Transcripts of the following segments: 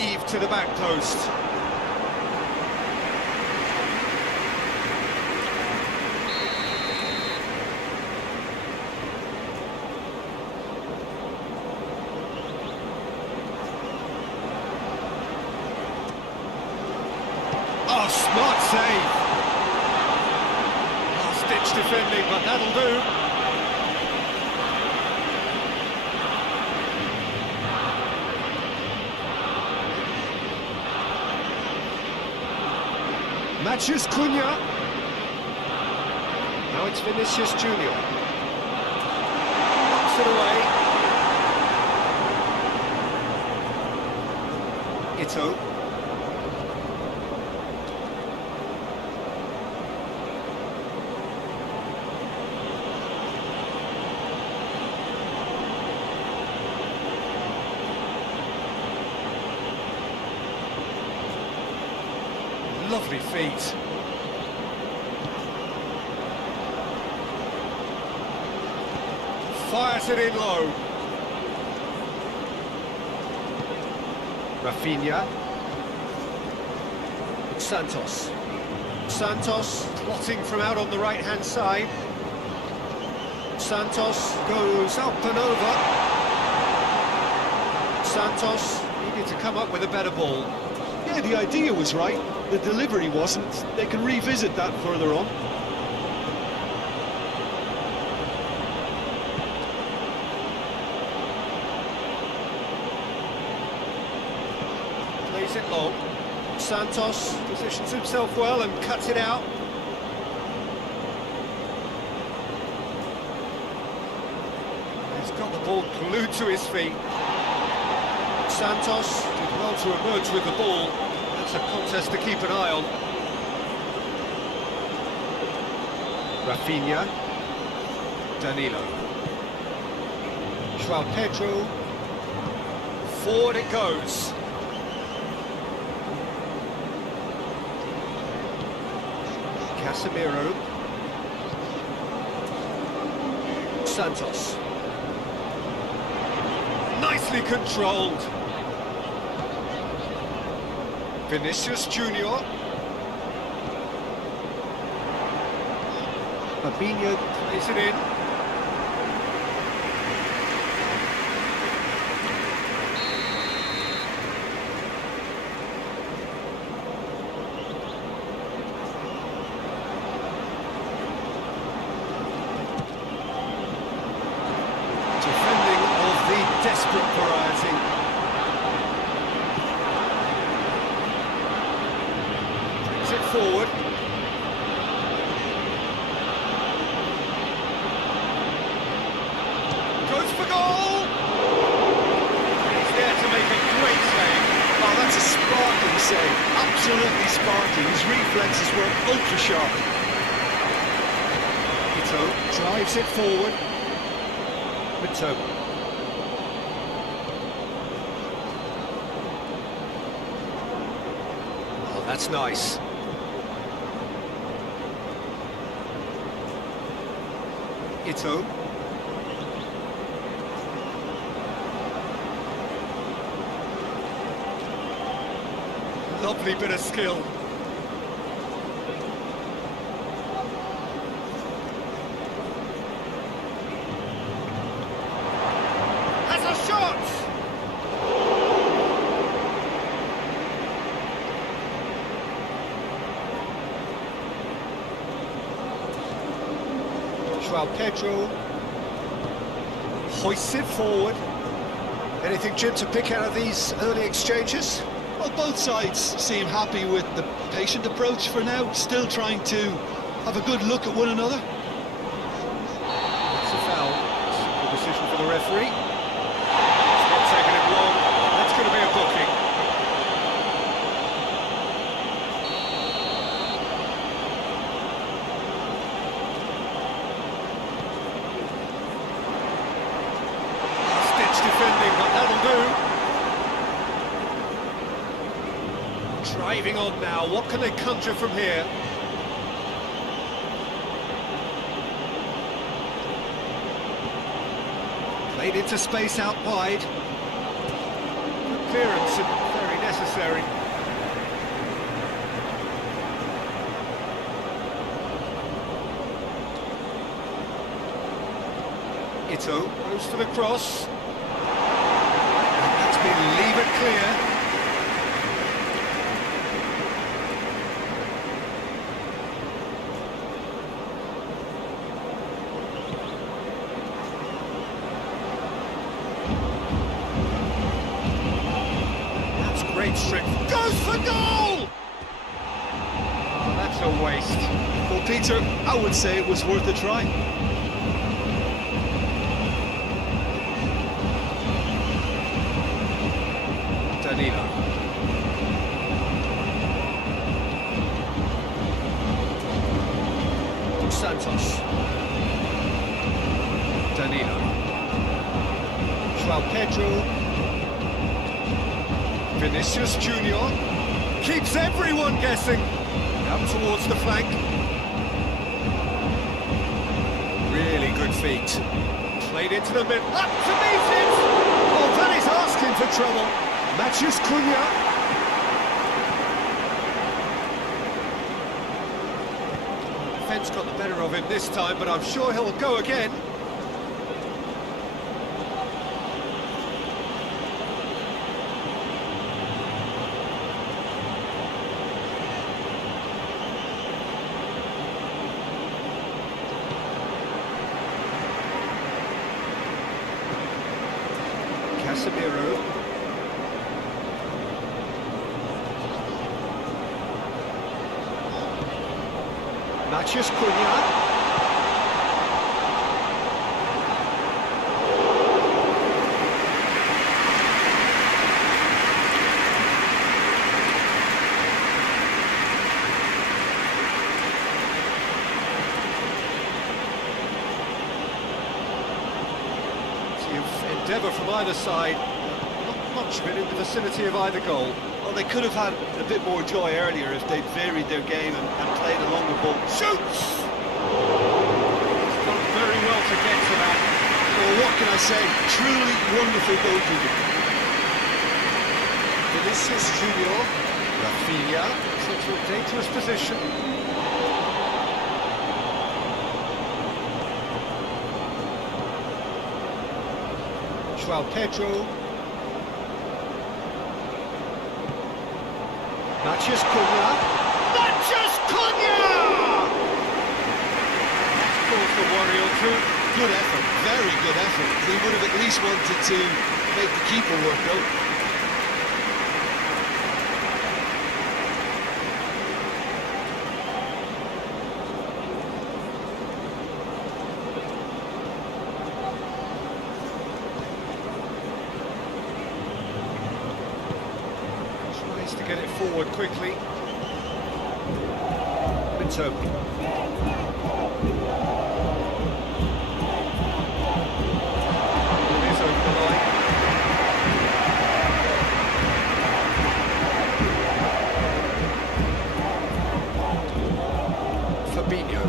heave to the back post. Oh, smart save. Last-ditch defending, but that'll do. Matches Cunha. Now it's Vinicius Junior. Knocks it away. Ito. Lovely feet. Fires it in low. Rafinha. Santos. Santos plotting from out on the right-hand side. Santos goes up and over. Santos needed to come up with a better ball. Yeah, the idea was right. The delivery wasn't. They can revisit that further on. Plays it long. Santos positions himself well and cuts it out. He's got the ball glued to his feet. Santos did well to emerge with the ball. That's a contest to keep an eye on. Rafinha. Danilo. João Pedro. Forward it goes. Casemiro. Santos. Nicely controlled. Vinicius Junior. Fabinho plays it in. Defending of the desperate variety. Brings it forward. Goes for goal! He's there to make a great save. Oh, that's a sparkling save. Absolutely sparkling. His reflexes were ultra sharp. Ito drives it forward. Mitoma. Oh, that's nice. Ito. Lovely bit of skill. Has a shot! João Pedro hoists it forward. Anything, Jim, to pick out of these early exchanges? Well, both sides seem happy with the patient approach for now, still trying to have a good look at one another. That's a foul. Good decision for the referee. It's not taking him long. That's going to be a booking. Last-ditch defending, but that'll do. Driving on now, what can they conjure from here? Played into space out wide. Good clearance and very necessary. Ito goes to the cross. And that's been levered clear. That's great strength. Goes for goal! Oh, that's a waste. Well, Peter, I would say it was worth a try. Danilo. Santos. Danilo. João Pedro. Vinicius Junior. Keeps everyone guessing. Up towards the flank. Really good feet. Played into the middle. Up to meet it! Oh, that is asking for trouble. Matthews Cunha. Defence got the better of him this time, but I'm sure he'll go again. Casemiro. Matthews Cunha. Endeavour from either side. Not much of it in the vicinity of either goal. Well, they could have had a bit more joy earlier if they'd varied their game and played along the ball. Shoots! Done very well to get to that. Well, what can I say? Truly wonderful goalkeeping. Vinicius Junior. Rafinha. It's into a dangerous position. João Pedro. Matthews Cunha. Matthews Cunha! That's caused a worry or two. Good effort, very good effort. He would have at least wanted to make the keeper work though. To get it forward quickly. Ito. It is over the line. Fabinho.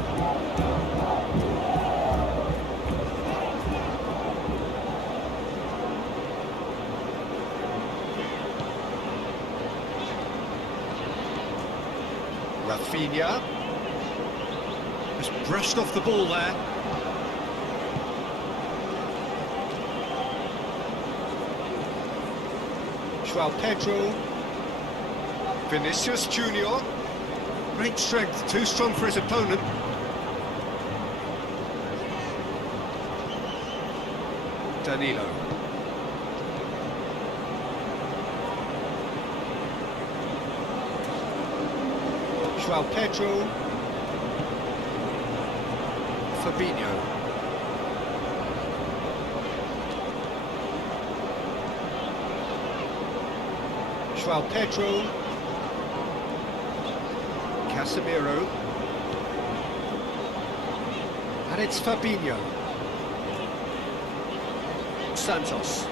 Rafinha just brushed off the ball there. João Pedro. Vinicius Junior. Great strength, too strong for his opponent. Danilo. João Pedro. Fabinho. João Pedro. Casemiro. And it's Fabinho. Santos.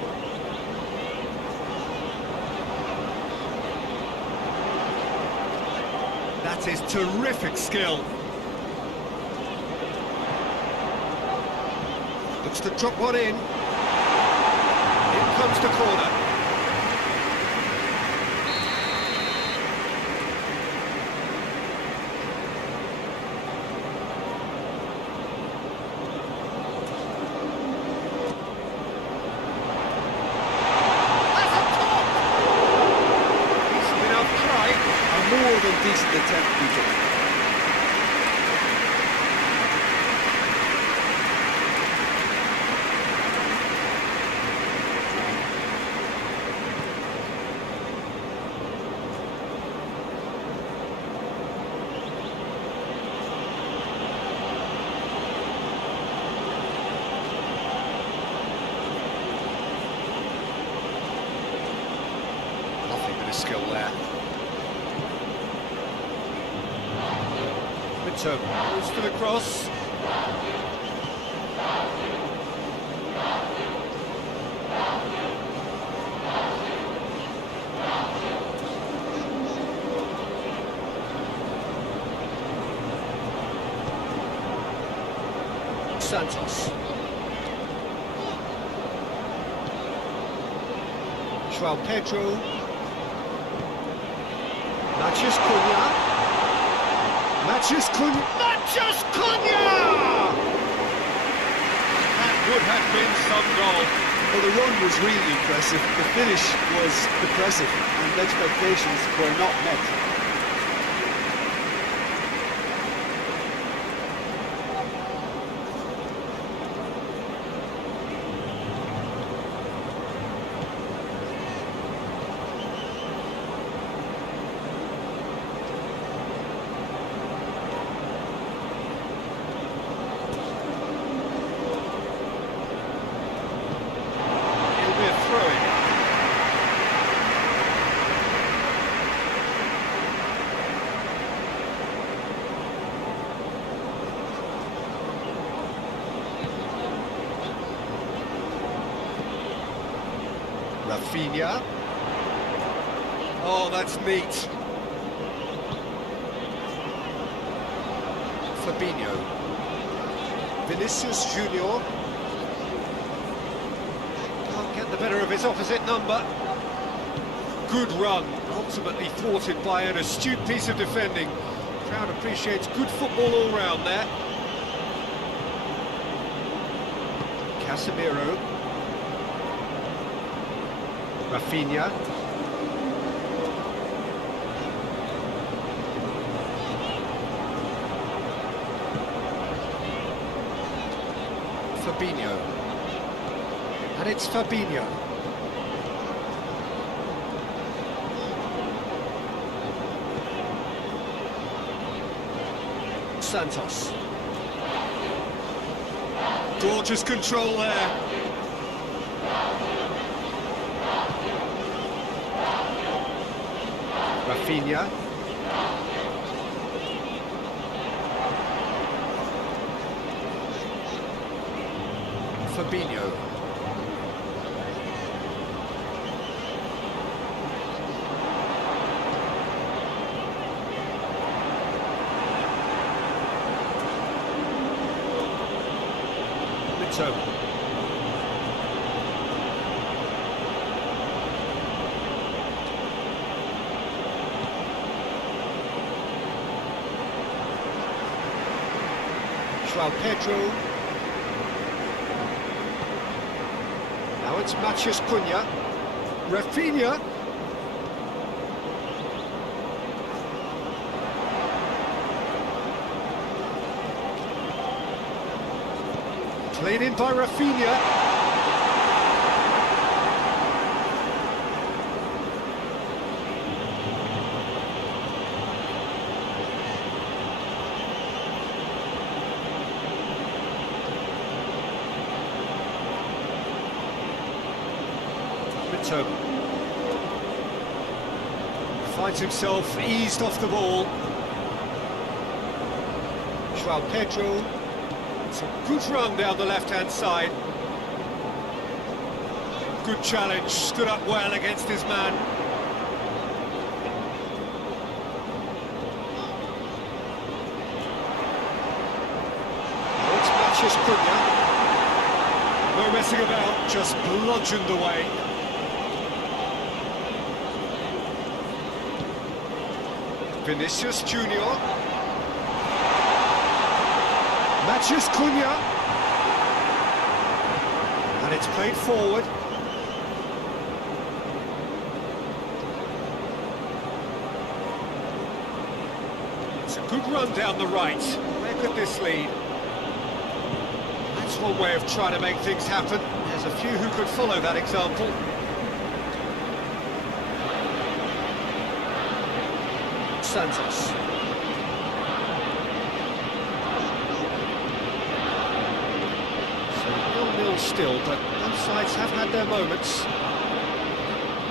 That is terrific skill. Looks to drop one in. In comes the corner. decent attempt, Peter. Nothing but a skill there. Midterm goes for the cross. Santos. João Pedro. Mathias Cunha. Mathias Cunha. Mathias Cunha! That would have been some goal. Well, the run was really impressive. The finish was depressive, and expectations were not met. Rafinha. Oh, that's neat. Fabinho. Vinicius Junior. Can't get the better of his opposite number. Good run, ultimately thwarted by an astute piece of defending. Crowd appreciates good football all round there. Casemiro. Rafinha. Fabinho. And it's Fabinho. Santos. Gorgeous control there. Rafinha. Fabinho. Mitoma. João Pedro. Now it's Mathias Cunha. Rafinha. Played in by Rafinha. Finds himself eased off the ball. João Pedro. It's a good run down the left-hand side. Good challenge, stood up well against his man. Oh, it's Mathias Cunha. No messing about, just bludgeoned away. Vinicius Junior. Mathias Cunha. And it's played forward. It's a good run down the right. Where could this lead? That's one way of trying to make things happen. There's a few who could follow that example. Santos. So 0-0 still, but both sides have had their moments.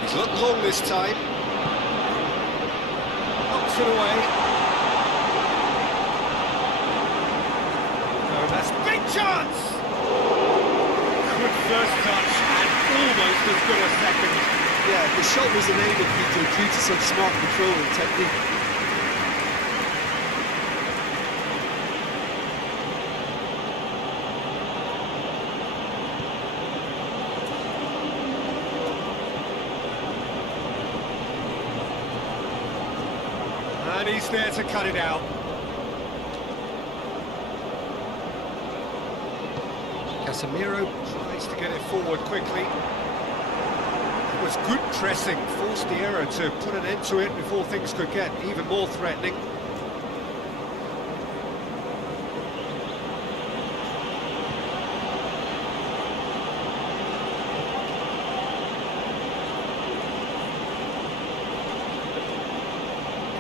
He's looked long this time. Knocks it away. No, that's a big chance! Good first touch and almost as good a second. Yeah, the shot was enabled Peter due to such smart control and technique. And he's there to cut it out. Casemiro tries to get it forward quickly. It was good pressing, forced the error to put an end to it before things could get even more threatening.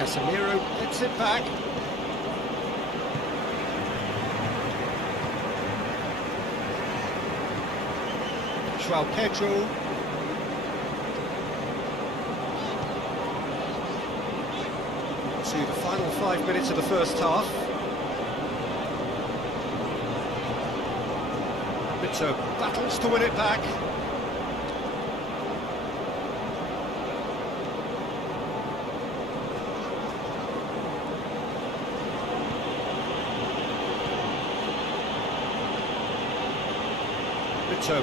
Casemiro gets it back. João Pedro. To the final 5 minutes of the first half. Mito battles to win it back. Mito.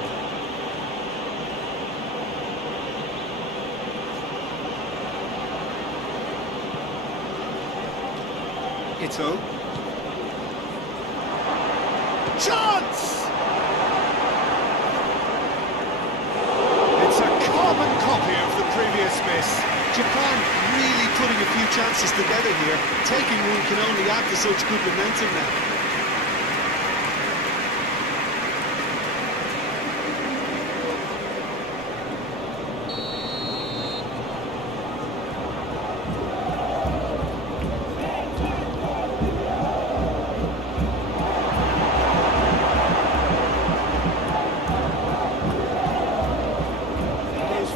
Ito. Chance! It's a carbon copy of the previous miss. Japan really putting a few chances together here. Taking one can only add to such good momentum now.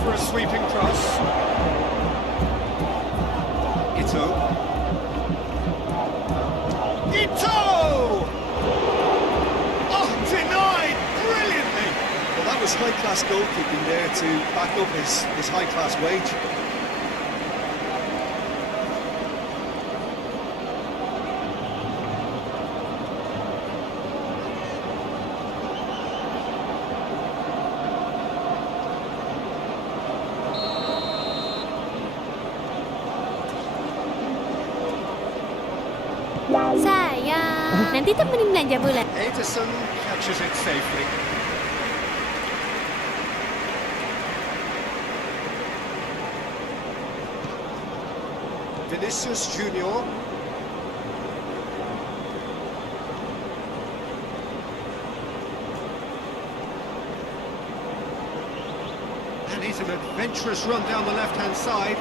For a sweeping cross. Ito. Ito! Oh, denied brilliantly! Well, that was high-class goalkeeping there to back up his high-class wage. Sayang, nanti temenin belanja bulan. Ederson catches it safely. Vinicius Junior. And he's an adventurous run down the left-hand side.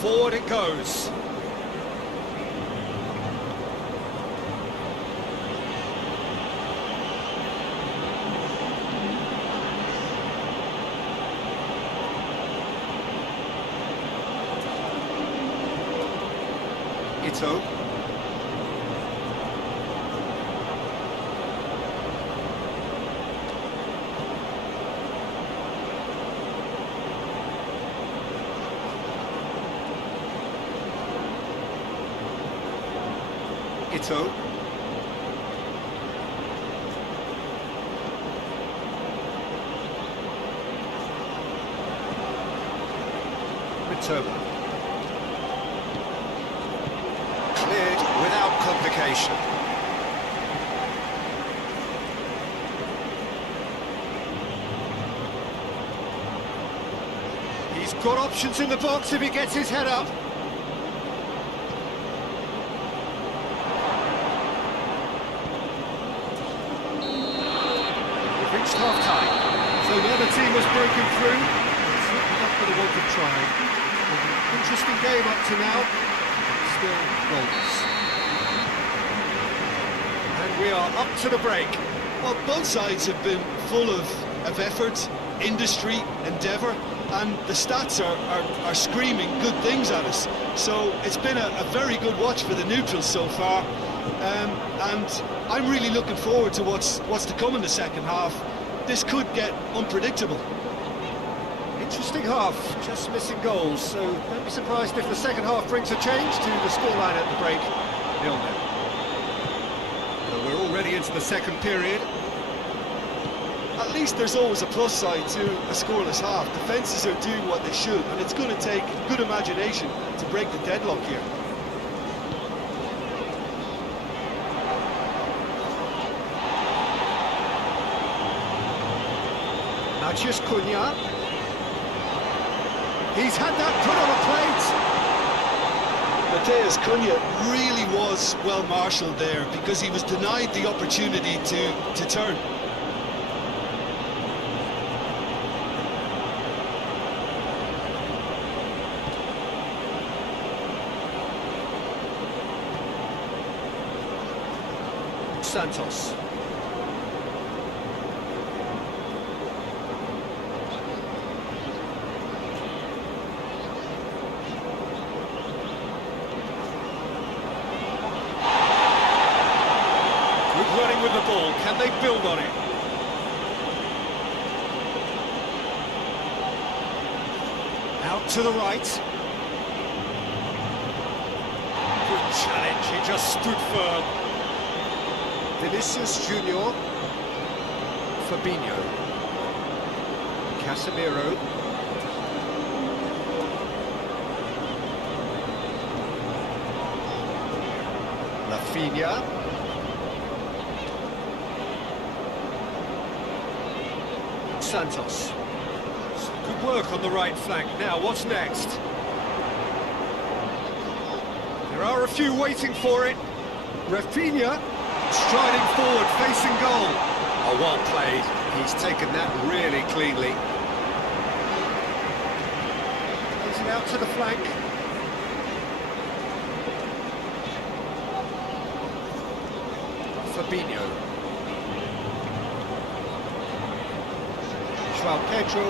Forward it goes. Ito. Ito. Mitoma. Cleared without complication. Got options in the box if he gets his head up. We've reached half-time, so the other team has broken through. It's not for the want of trying. An interesting game up to now, still goals. And we are up to the break. Well, both sides have been full of effort, industry, endeavour, and the stats are screaming good things at us. So it's been a very good watch for the neutrals so far, and I'm really looking forward to what's to come in the second half. This could get unpredictable. Interesting half, just missing goals, so don't be surprised if the second half brings a change to the scoreline at the break. 0-0. So we're already into the second period. At least there's always a plus side to a scoreless half. Defences are doing what they should, and it's going to take good imagination to break the deadlock here. Maciej Cunha. He's had that put on a plate. Matheus Cunha really was well marshalled there because he was denied the opportunity to turn. Santos. Good running with the ball. Can they build on it? Out to the right. Good challenge. He just stood firm. Vinicius Junior, Fabinho, Casemiro, Rafinha, Santos. Good work on the right flank. Now, what's next? There are a few waiting for it. Rafinha. Striding forward, facing goal. Oh, well played. He's taken that really cleanly. Plays it out to the flank. Fabinho. João Pedro.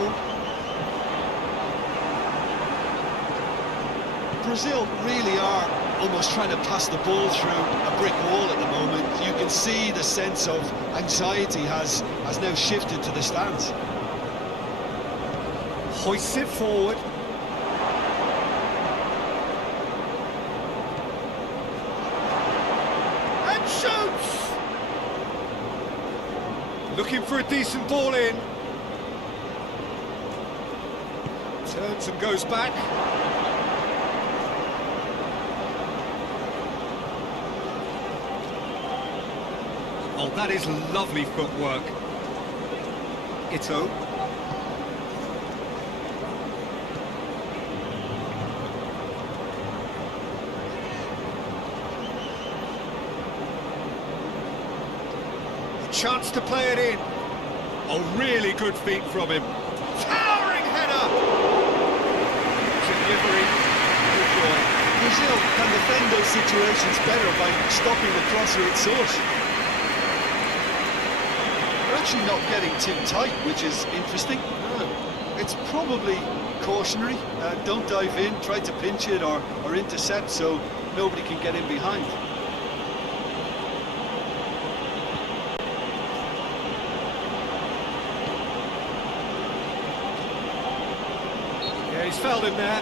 Brazil really are almost trying to pass the ball through a brick wall at the moment. You can see the sense of anxiety has now shifted to the stands. Hoists it forward. And shoots! Looking for a decent ball in. Turns and goes back. Oh, that is lovely footwork. Ito. A chance to play it in. Oh, really good feet from him. Towering header! Delivery. Good joy. Brazil can defend those situations better by stopping the crosser at source. Actually not getting too tight, which is interesting. It's probably cautionary. Don't dive in, try to pinch it or intercept so nobody can get in behind. Yeah, he's fouled him there.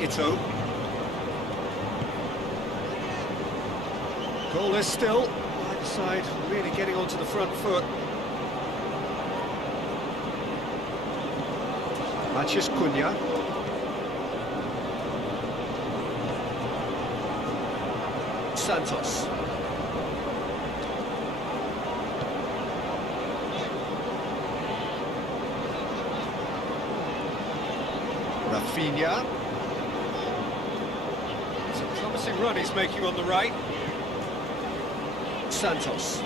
Ito. Goalless still. Either side really getting onto the front foot. Matches Cunha. Santos. Rafinha. It's a promising run he's making on the right. Santos.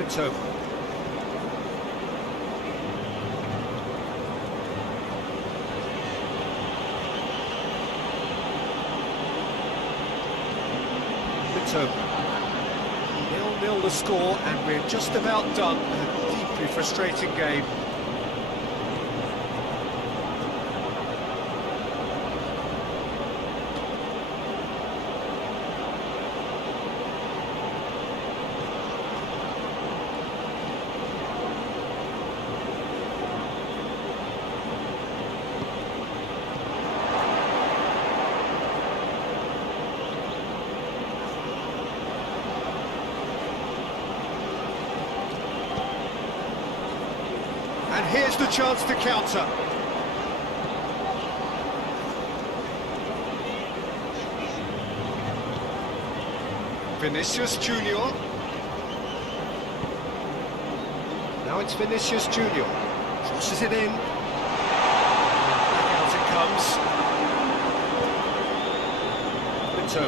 Ito. Ito. 0-0 the score, and we're just about done. A deeply frustrating game. And here's the chance to counter. Vinicius Junior. Now it's Vinicius Junior. Crosses it in. Back out it comes. Ito.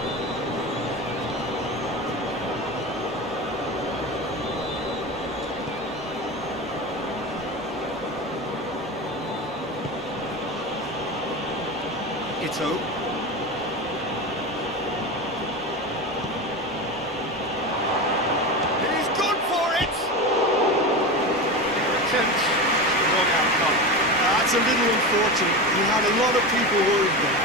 Ito. He's gone for it! Attempt, the wrong outcome. That's a little unfortunate. He had a lot of people worried there.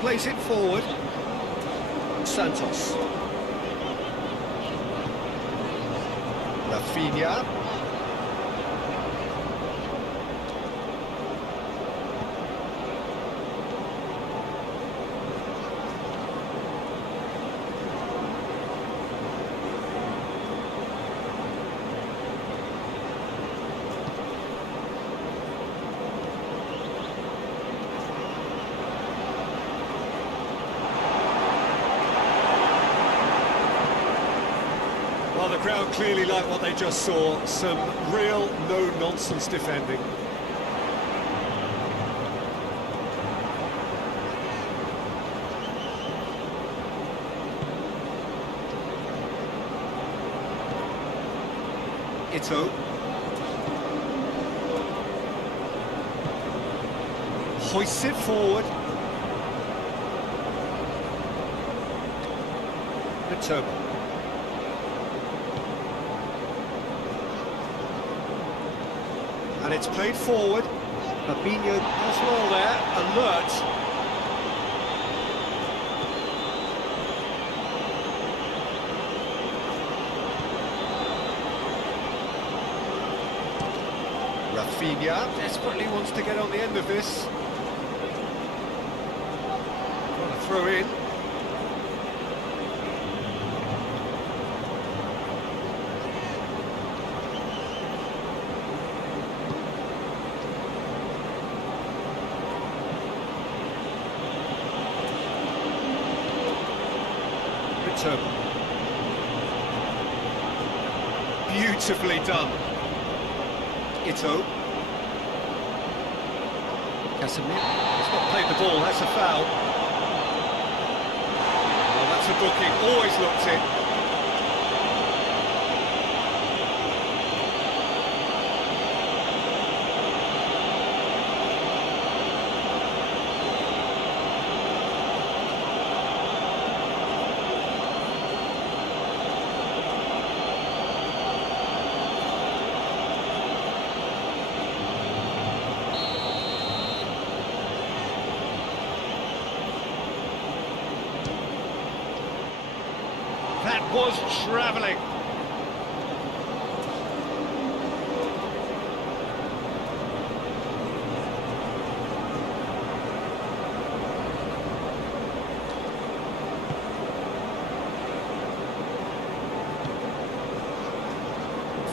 Plays it forward. Santos. Rafinha. Well, the crowd clearly like what they just saw. Some real no-nonsense defending. Ito. Hoists it forward. Ito. And it's played forward. Fabinho as well there, alert. Rafinha desperately wants to get on the end of this. Got to throw in. Beautifully done. Ito. Casemiro has not played the ball, that's a foul. Well, that's a booking, always looked it. was travelling.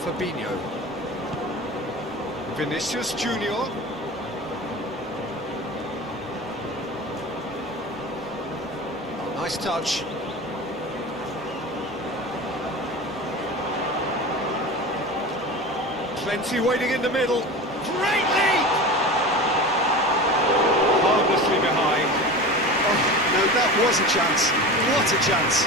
Fabinho. Vinicius Junior. Oh, nice touch. Plenty waiting in the middle. Great lead! Harmlessly behind. Oh, no, that was a chance. What a chance.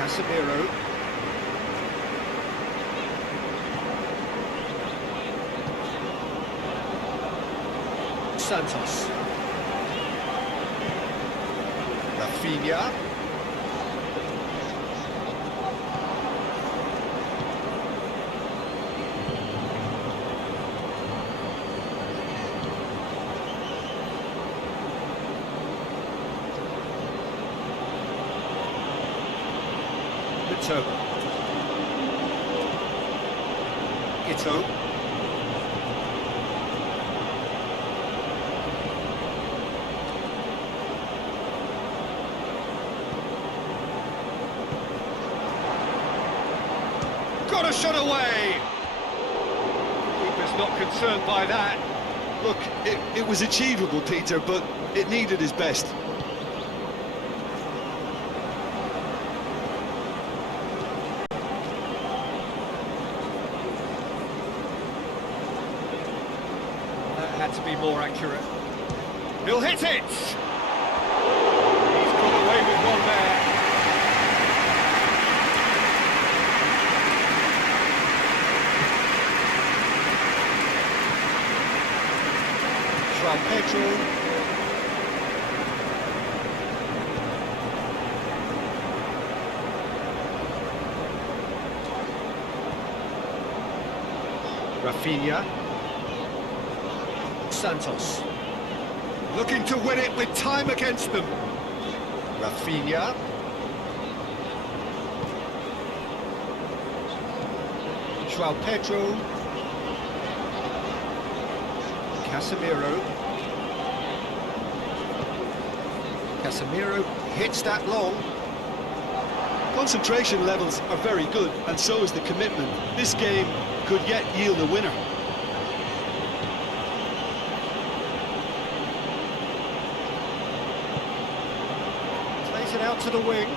Casemiro. Santos. Rafinha. Ito. Got a shot away! Keeper's not concerned by that. Look, it was achievable, Peter, but it needed his best. Had to be more accurate. He'll hit it! He's got away with one there. João Pedro. Rafinha. Santos. Looking to win it with time against them. Rafinha. João Pedro. Casemiro. Casemiro hits that long. Concentration levels are very good, and so is the commitment. This game could yet yield a winner. It out to the wing.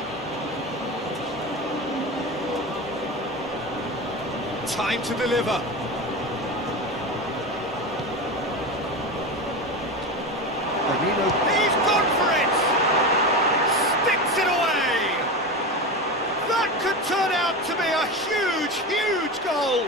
Time to deliver. Firmino. He's gone for it! Sticks it away! That could turn out to be a huge, huge goal!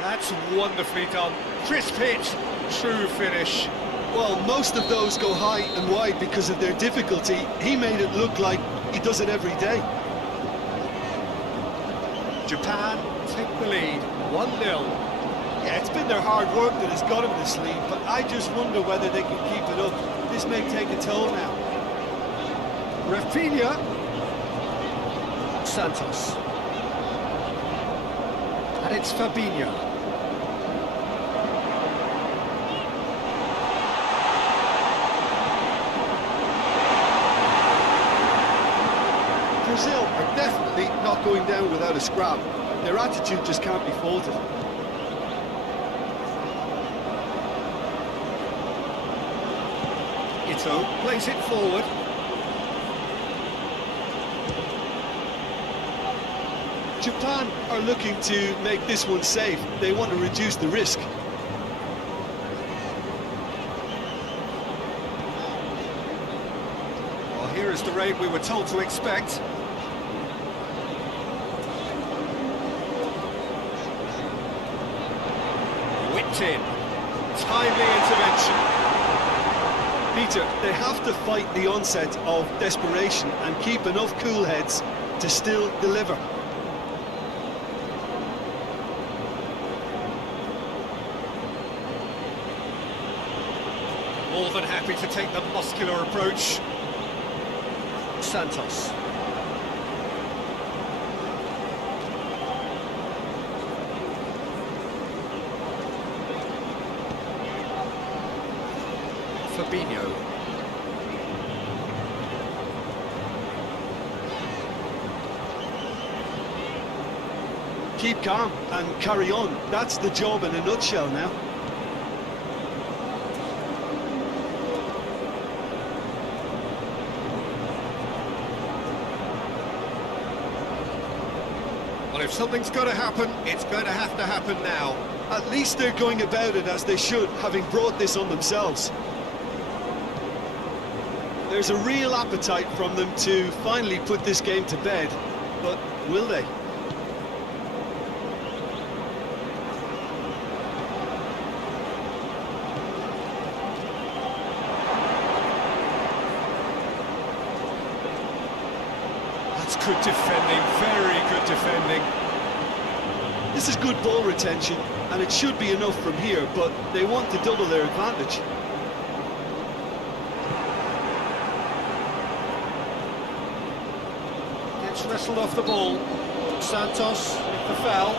That's wonderfully done. Crisp hit, true finish. Well, most of those go high and wide because of their difficulty. He made it look like he does it every day. Japan take the lead, 1-0. Yeah, it's been their hard work that has got them this lead, but I just wonder whether they can keep it up. This may take a toll now. Rafinha. Santos. And it's Fabinho. Brazil are definitely not going down without a scrap. Their attitude just can't be faulted. Ito plays it forward. Japan are looking to make this one safe. They want to reduce the risk. Well, here is the raid we were told to expect. stepped in. Timely intervention. Peter, they have to fight the onset of desperation and keep enough cool heads to still deliver. More than happy to take the muscular approach. Santos. Fabinho. Keep calm and carry on. That's the job in a nutshell now. Well, if something's got to happen, it's going to happen now. At least they're going about it as they should, having brought this on themselves. There's a real appetite from them to finally put this game to bed, but will they? That's good defending, very good defending. This is good ball retention, and it should be enough from here, but they want to double their advantage. Gets wrestled off the ball. Santos with the foul.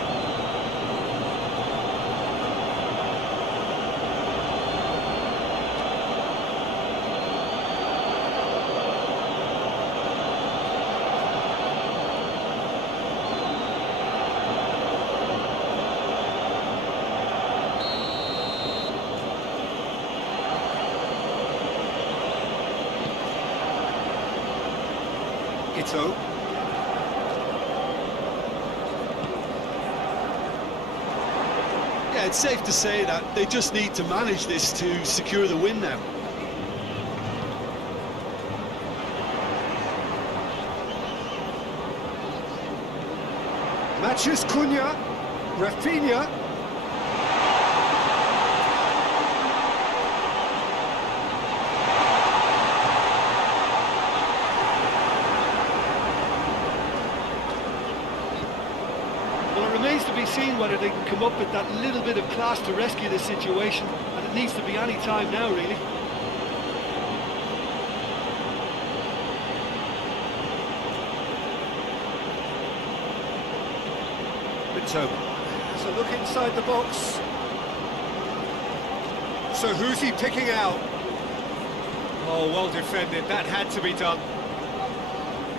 Ito. Yeah, it's safe to say that they just need to manage this to secure the win now. Matches Cunha. Rafinha. Well, it remains to be seen whether they can come up with that little bit of class to rescue this situation, and it needs to be any time now, really. Ito. Has a look inside the box. So who's he picking out? Oh, well defended. That had to be done.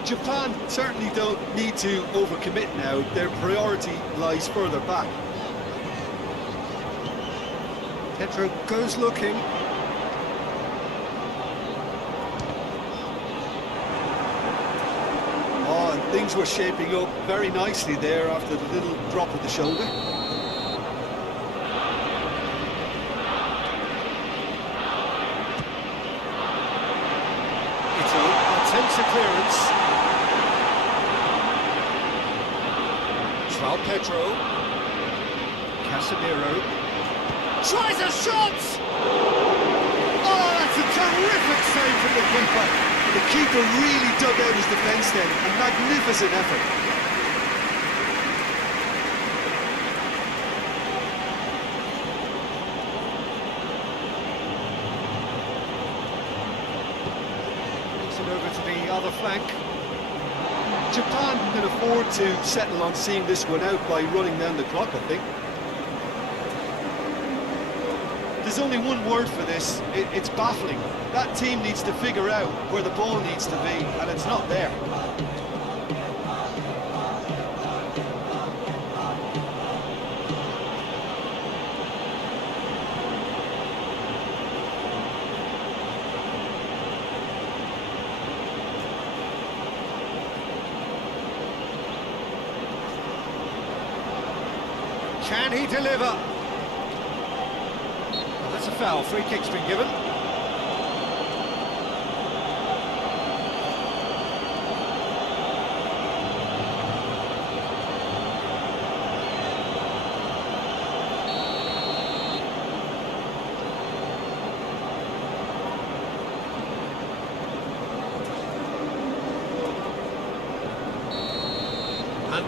Japan certainly don't need to overcommit now. Their priority lies further back. Pedro goes looking. Oh, and things were shaping up very nicely there after the little drop of the shoulder. Ito attempts a clearance. João Pedro. Casemiro. Tries a shot! Oh, that's a terrific save from the keeper. The keeper really dug out his defence then. A magnificent effort. Takes it over to the other flank. Japan can afford to settle on seeing this one out by running down the clock, I think. There's only one word for this, it's baffling. That team needs to figure out where the ball needs to be, and it's not there. Can he deliver? Well, that's a foul. Free kick's been given.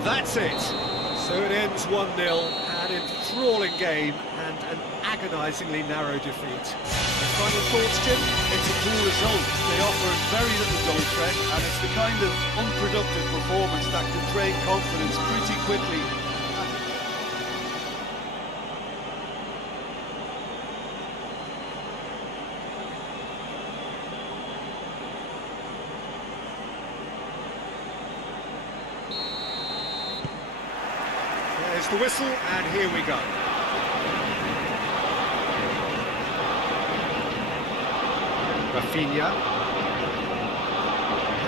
That's it. So it ends 1-0, an enthralling game and an agonisingly narrow defeat. Final thoughts, Jim? It's a poor result. They offer very little goal threat, and it's the kind of unproductive performance that can drain confidence pretty quickly. There's the whistle, and here we go. Rafinha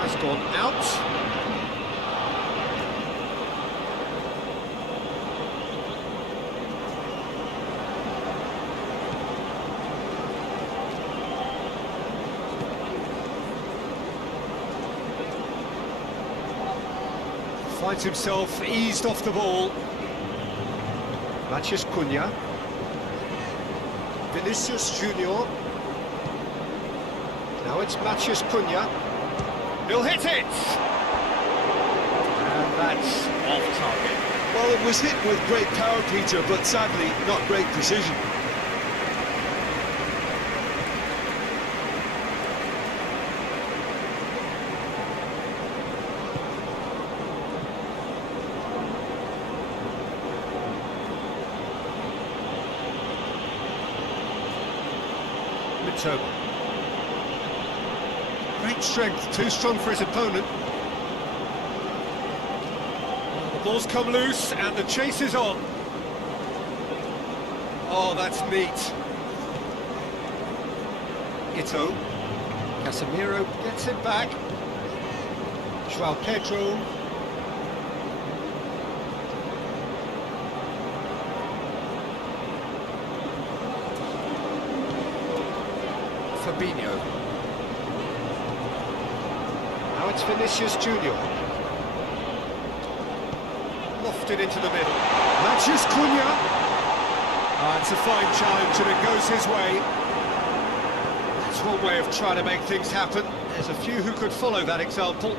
has gone out. Finds himself eased off the ball. Matheus Cunha. Vinicius Junior. Now it's Matheus Cunha. He'll hit it! And that's off target. Well, it was hit with great power, Peter, but sadly not great precision. Mitoma. Great strength, too strong for his opponent. The ball's come loose and the chase is on. Oh, that's neat. Ito. Casemiro gets it back. João Pedro. Fabinho. Now it's Vinicius Junior. Lofted into the middle. Matheus Cunha. It's a fine challenge and it goes his way. That's one way of trying to make things happen. There's a few who could follow that example.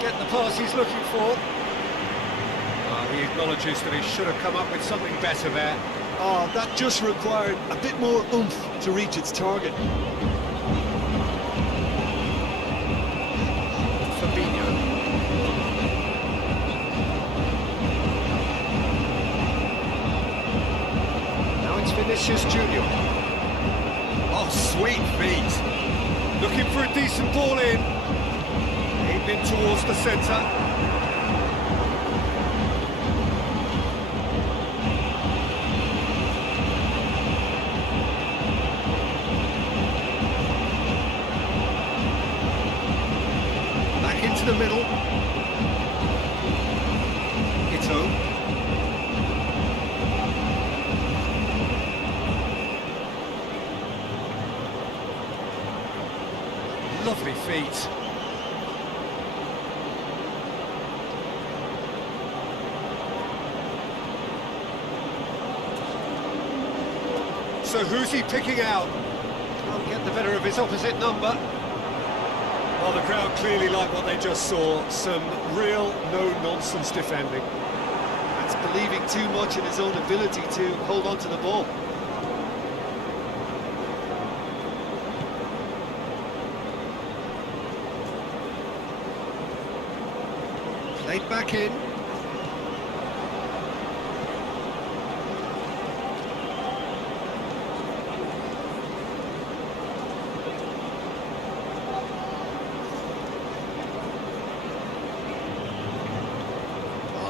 Get the pass he's looking for. He acknowledges that he should have come up with something better there. Oh, that just required a bit more oomph to reach its target. Fabinho. Now it's Vinicius Junior. Oh, sweet feet. Looking for a decent ball in. Aimed in towards the centre. Into the middle. Ito. Lovely feet. So who's he picking out? Can't get the better of his opposite number. Well, the crowd clearly like what they just saw. Some real no-nonsense defending. That's believing too much in his own ability to hold on to the ball. Played back in.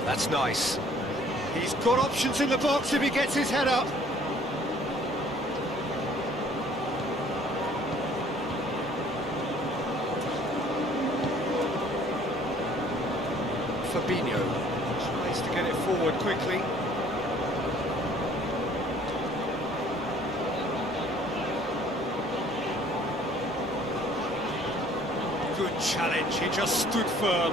That's nice. He's got options in the box if he gets his head up. Fabinho tries to get it forward quickly. Good challenge, he just stood firm.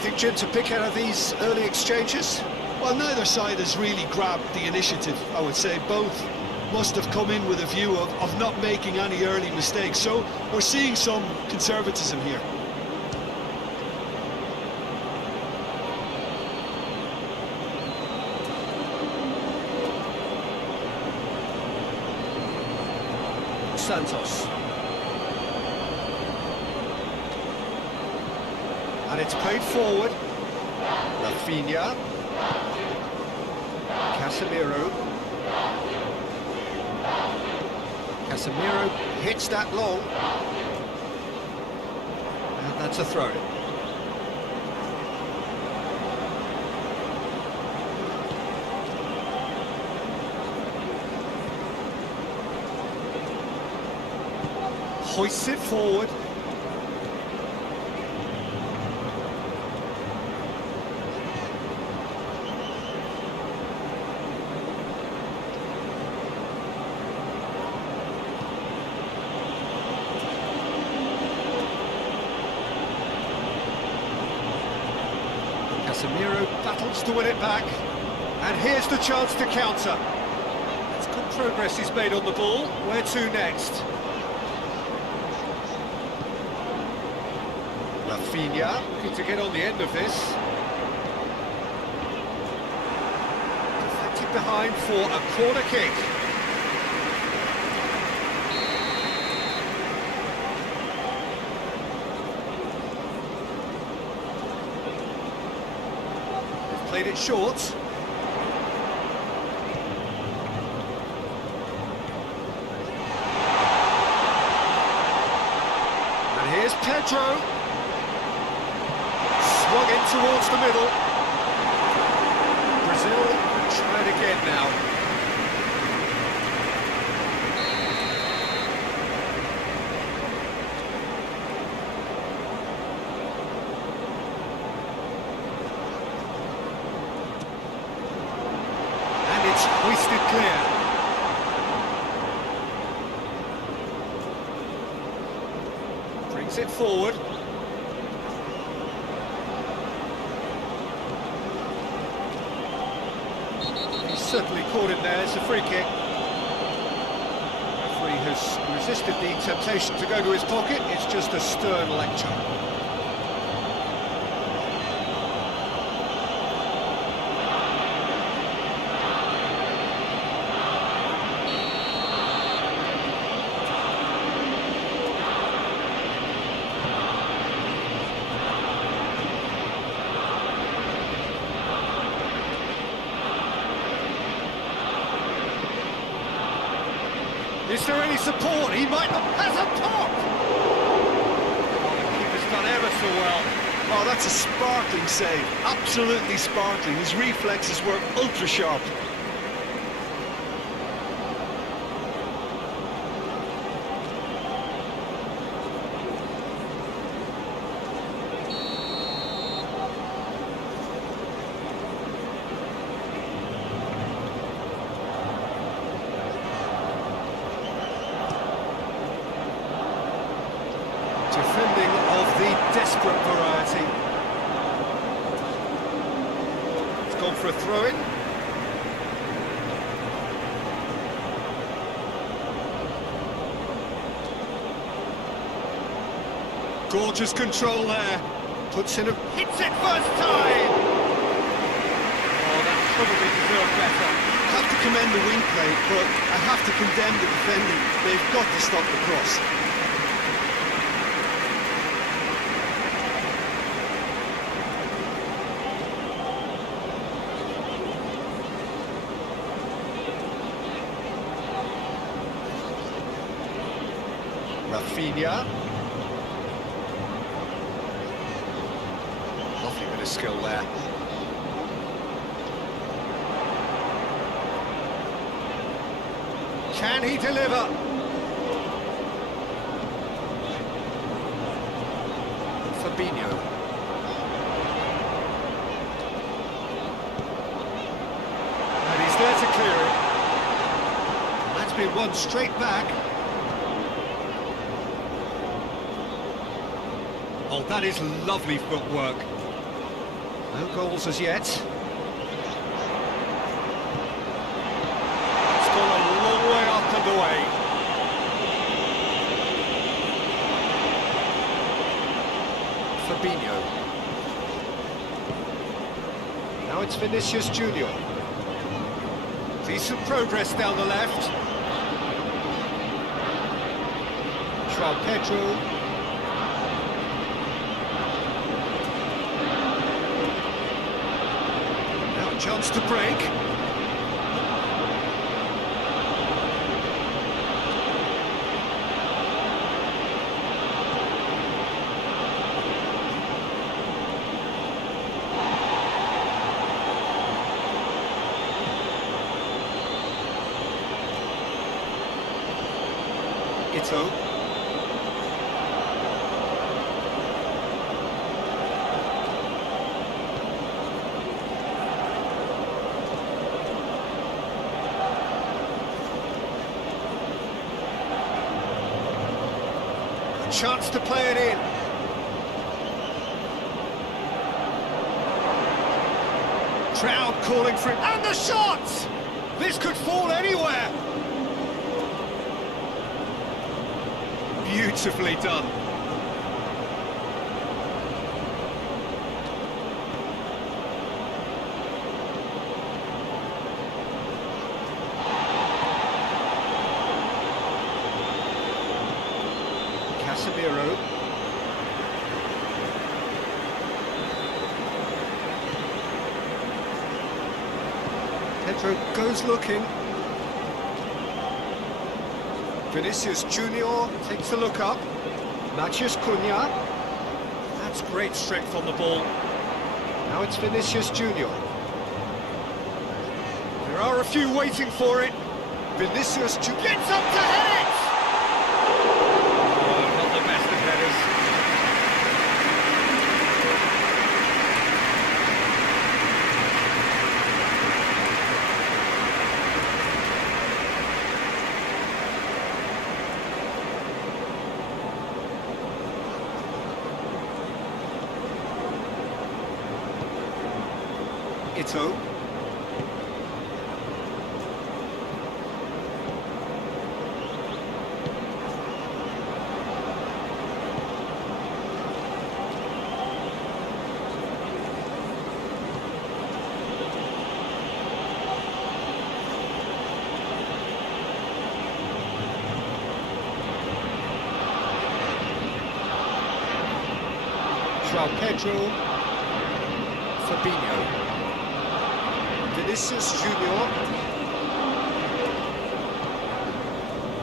Anything, Jim, to pick out of these early exchanges? Well, neither side has really grabbed the initiative, I would say. Both must have come in with a view of not making any early mistakes. So we're seeing some conservatism here. Santos. And it's played forward. Rafinha. Casemiro. Casemiro hits that long. And that's a throw. Hoists it forward. Casemiro battles to win it back. And here's the chance to counter. It's good progress he's made on the ball. Where to next? Rafinha looking to get on the end of this. Deflected behind for a corner kick. They've played it short. And here's Pedro. Swung in towards the middle. Brazil try it again now. And it's hoisted clear. Brings it forward. Certainly caught him there, it's a free kick. The referee has resisted the temptation to go to his pocket, it's just a stern lecture. Is there any support? He might not. Has a pop! Oh, the keeper's done ever so well. Oh, that's a sparkling save. Absolutely sparkling. His reflexes were ultra sharp. Defending of the desperate variety. It's gone for a throw-in. Gorgeous control there. Puts in a... hits it first time! Oh, that probably deserved better. I have to commend the wing play, but I have to condemn the defending. They've got to stop the cross. Rafinha. Lovely bit of skill there. Can he deliver? Fabinho. And he's there to clear it. That's been won straight back. Oh, that is lovely footwork. No goals as yet. It's gone a long way up and away. Fabinho. Now it's Vinicius Junior. Decent progress down the left. João Pedro. Now a chance to break. Ito. A chance to play it in. Crowd calling for it, and the shot! This could fall anywhere. Beautifully done. Casemiro. Pedro goes looking. Vinicius Junior takes a look up. Matheus Cunha. That's great strength on the ball. Now it's Vinicius Junior. There are a few waiting for it. Vinicius Junior gets up to head it! Oh, not the best of headers. Ito. João Pedro. Fabinho. Vinicius Junior.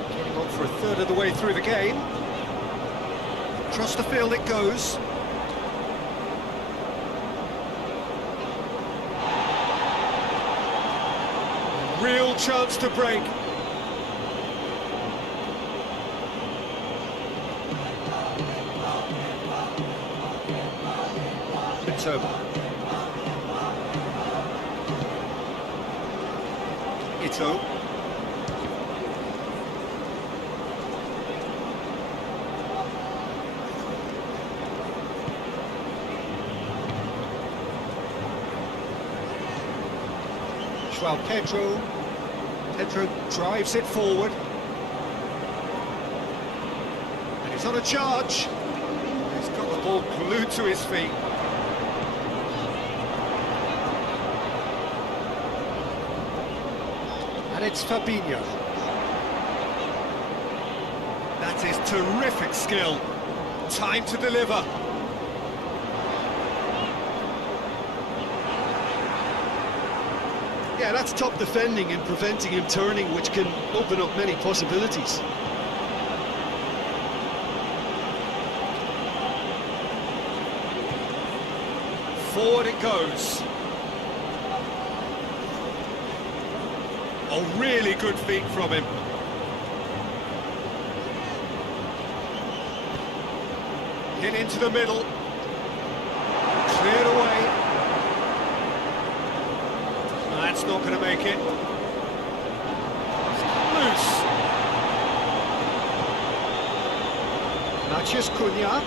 Getting on for a third of the way through the game. Across the field it goes. Real chance to break. It's over. Ito. João Pedro. Pedro drives it forward. And he's on a charge. He's got the ball glued to his feet. And it's Fabinho. That is terrific skill. Time to deliver. Yeah, that's top defending and preventing him turning, which can open up many possibilities. Forward it goes. Oh, really good feet from him. Hit into the middle. Cleared away. That's not going to make it. Loose. Matheus Cunha.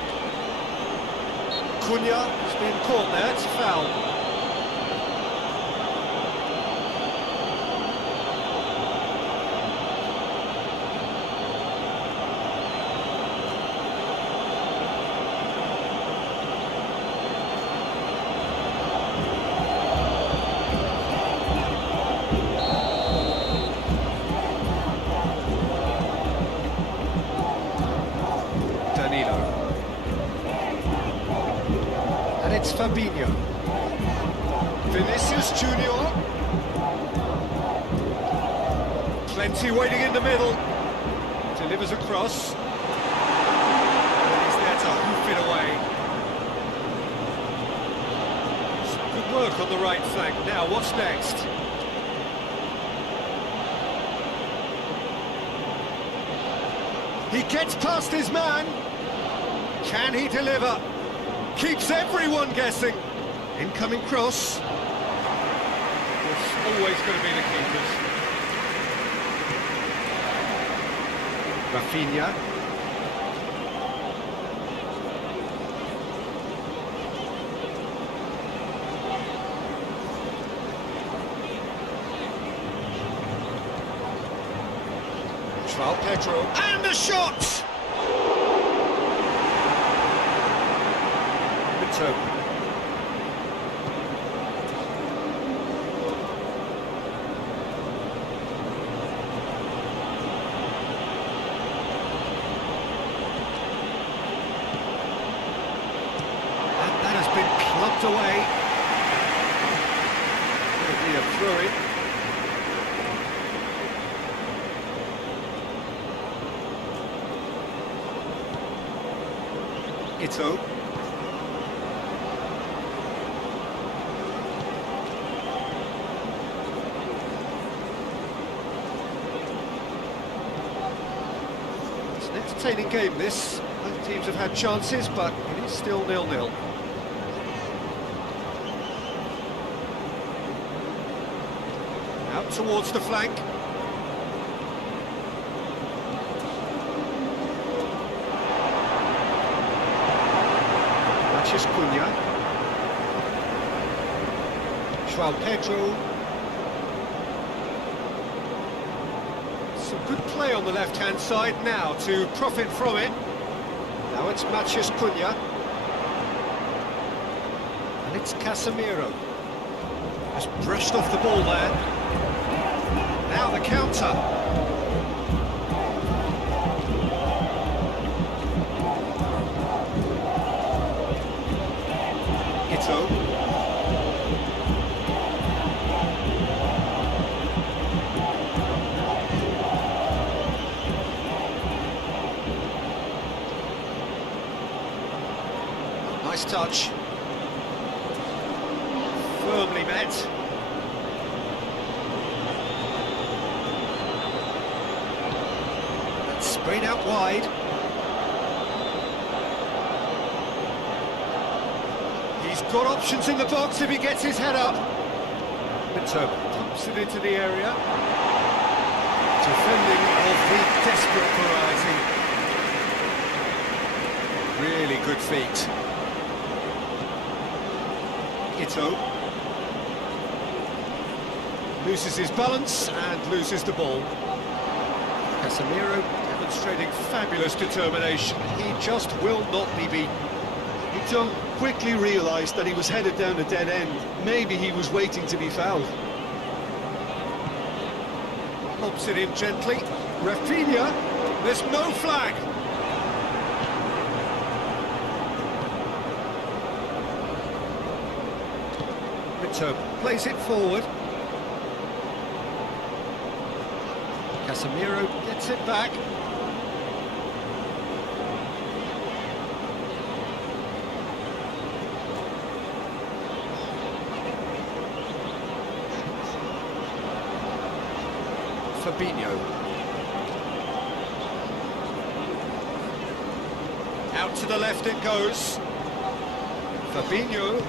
Cunha has been caught there, it's a foul. Fabinho. Vinicius Junior. Plenty waiting in the middle. Delivers across. He's there to hoof it away. Some good work on the right flank. Now, what's next? He gets past his man. Can he deliver? Keeps everyone guessing. Incoming cross. It's always going to be the keepers. Rafinha. João Pedro. And the shot! Mitoma. Clubbed away. It'll be a throw-in. Ito. It's an entertaining game, this. Both teams have had chances, but it is still 0-0. Out towards the flank. Mathias Cunha. João Pedro. Some good play on the left-hand side now to profit from it. Now it's Mathias Cunha. And it's Casemiro. Just brushed off the ball there. Now the counter. Ito. Nice touch. Firmly met. Sprayed out wide. He's got options in the box if he gets his head up. Mitoma pumps it into the area. Defending of the desperate variety. Really good feet. Ito. Loses his balance and loses the ball. Casemiro demonstrating fabulous determination. He just will not be beaten. Ito quickly realised that he was headed down a dead end. Maybe he was waiting to be fouled. Lobs it in gently. Rafinha. There's no flag. Mitoma plays it forward. Casemiro gets it back. Fabinho. Out to the left it goes. Fabinho.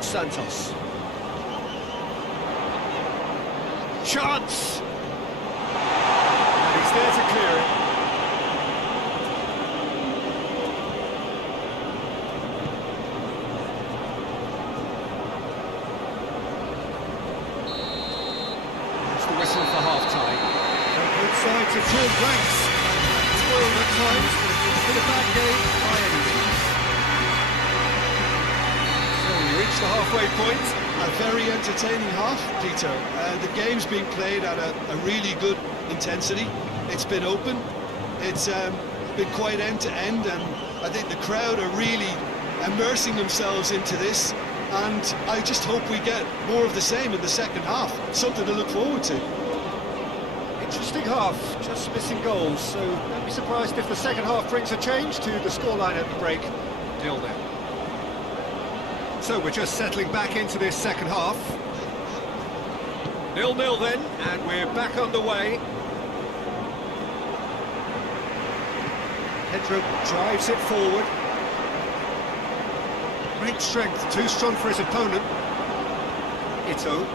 Santos. Chance! And he's there to clear it. That's the whistle for half-time. Both sides have drawn blanks. Spoiled at times, but it's been a bad game by any means. So we reach the halfway point. A very entertaining half, Peter. The game's been played at a really good intensity. It's been open. It's been quite end-to-end, and I think the crowd are really immersing themselves into this, and I just hope we get more of the same in the second half. Something to look forward to. Interesting half, just missing goals, so don't be surprised if the second half brings a change to the scoreline at the break. 0-0. So we're just settling back into this second half. 0-0 then, and we're back underway. Pedro drives it forward. Great strength, too strong for his opponent. Ito.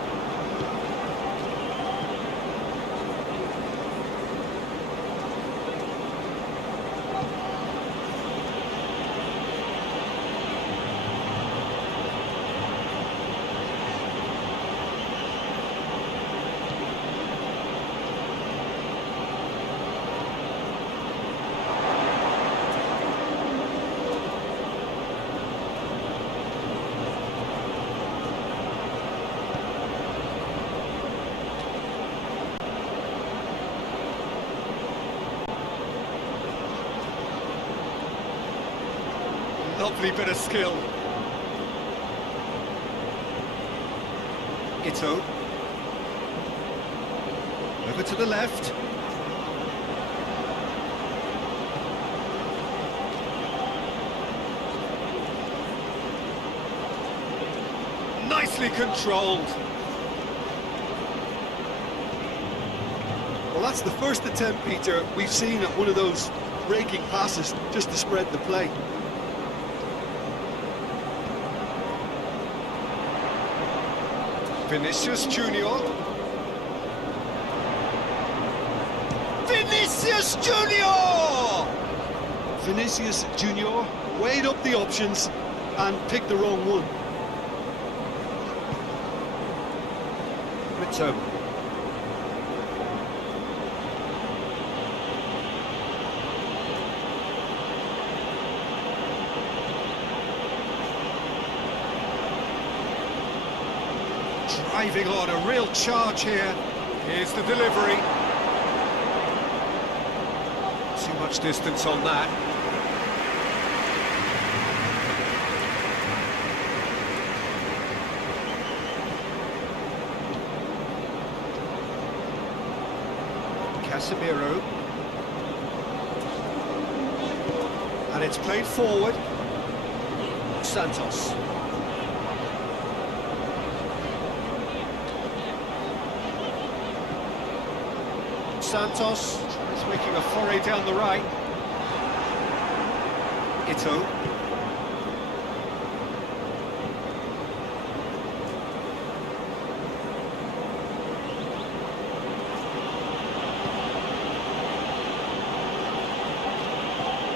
Lovely bit of skill. Ito. Over to the left. Nicely controlled. Well, that's the first attempt, Peter, we've seen at one of those raking passes just to spread the play. Vinicius Junior. Vinicius Junior! Vinicius Junior weighed up the options and picked the wrong one. Ito. Driving on, a real charge here. Here's the delivery. Too much distance on that. Casemiro. And it's played forward. Santos. Santos is making a foray down the right. Ito.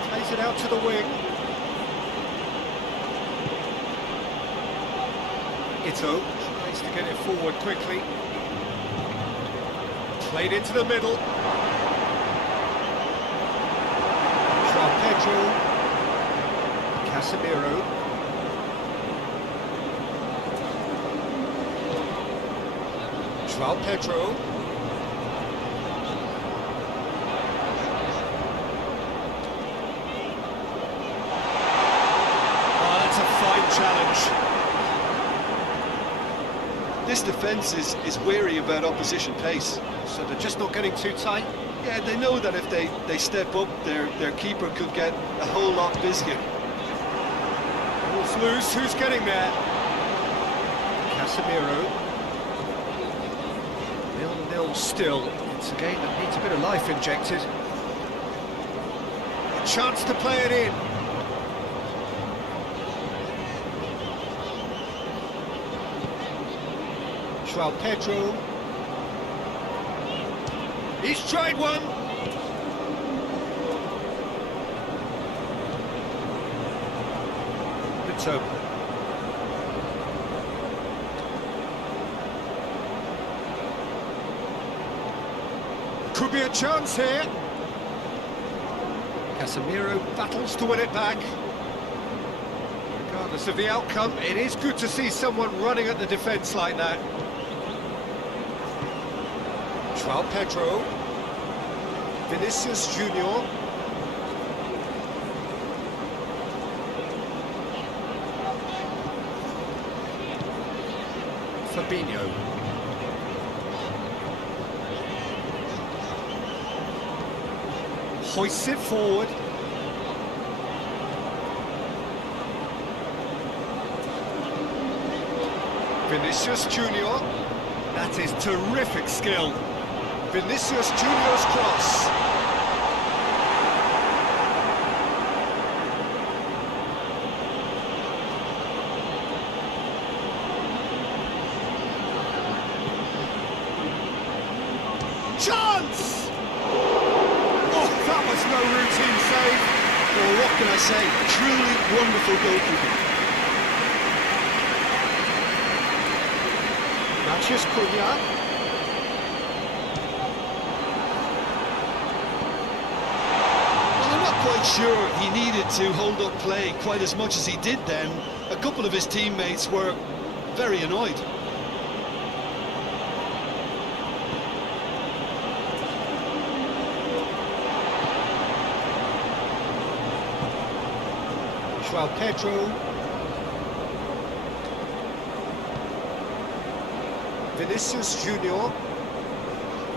Plays it out to the wing. Ito tries to get it forward quickly. Played into the middle. Pedro. Casemiro. João Pedro. Oh, that's a fine challenge. This defence is wary about opposition pace. So they're just not getting too tight. Yeah, they know that if they step up, their keeper could get a whole lot busier. Ball's loose, who's getting there? Casemiro. 0-0 still. It's a game that needs a bit of life injected. A chance to play it in. João Pedro. He's tried one. Ito. Could be a chance here. Casemiro battles to win it back. Regardless of the outcome, it is good to see someone running at the defence like that. João Pedro. Vinicius Junior. Fabinho. Hoists it forward. Vinicius Junior. That is terrific skill. Vinicius Junior's cross. Chance! Oh, that was no routine save. Well, what can I say? Truly wonderful goalkeeping. Matheus Cunha. Well, I'm not quite sure he needed to hold up play quite as much as he did then. A couple of his teammates were very annoyed. João Pedro. Vinicius Junior.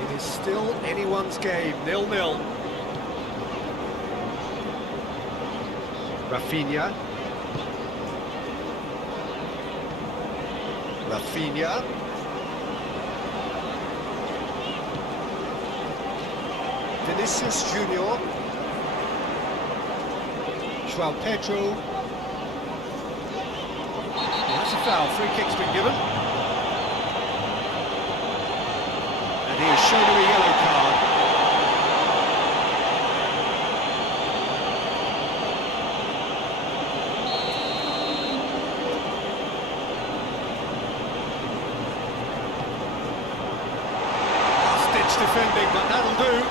It is still anyone's game, 0-0. Rafinha. Rafinha. Vinicius Junior. João Pedro. That's a foul, free kick's been given. And he is shown a yellow card. Last-ditch defending, but that'll do.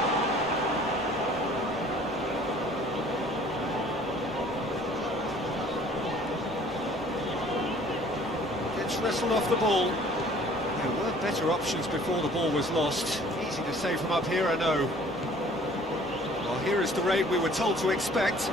Wrestled off the ball. There were better options before the ball was lost. Easy to say from up here, I know. Well, here is the raid we were told to expect.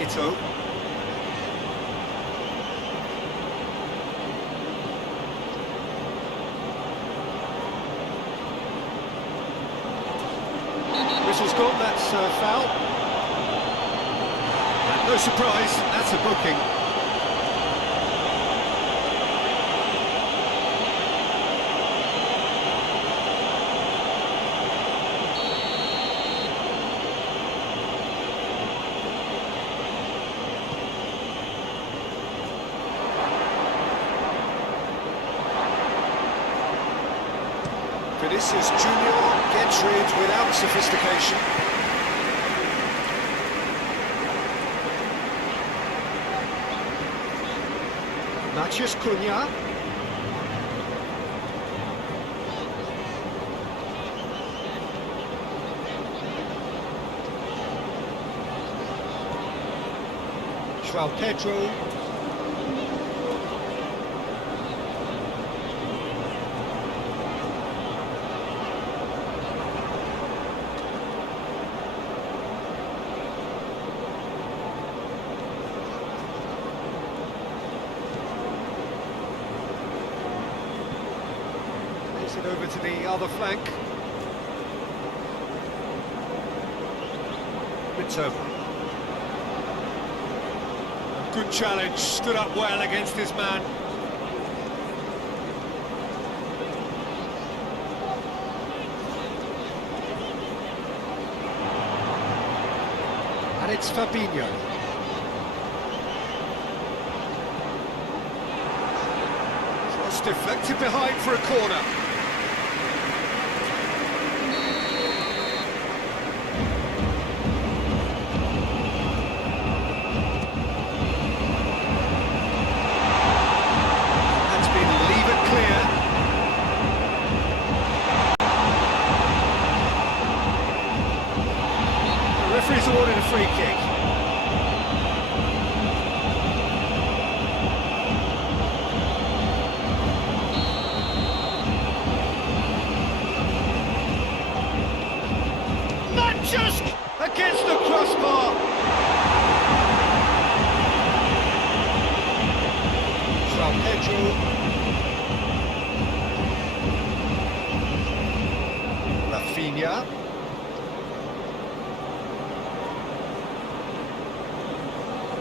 Ito. Whistle's gone, that's foul. And no surprise, that's a booking. Vinicius Junior gets rid without sophistication. Matheus Cunha. João Pedro. It over to the other flank. Ito. Good challenge, stood up well against his man. And it's Fabinho. Cross deflected behind for a corner. Referee's awarded a free kick. Rafinha.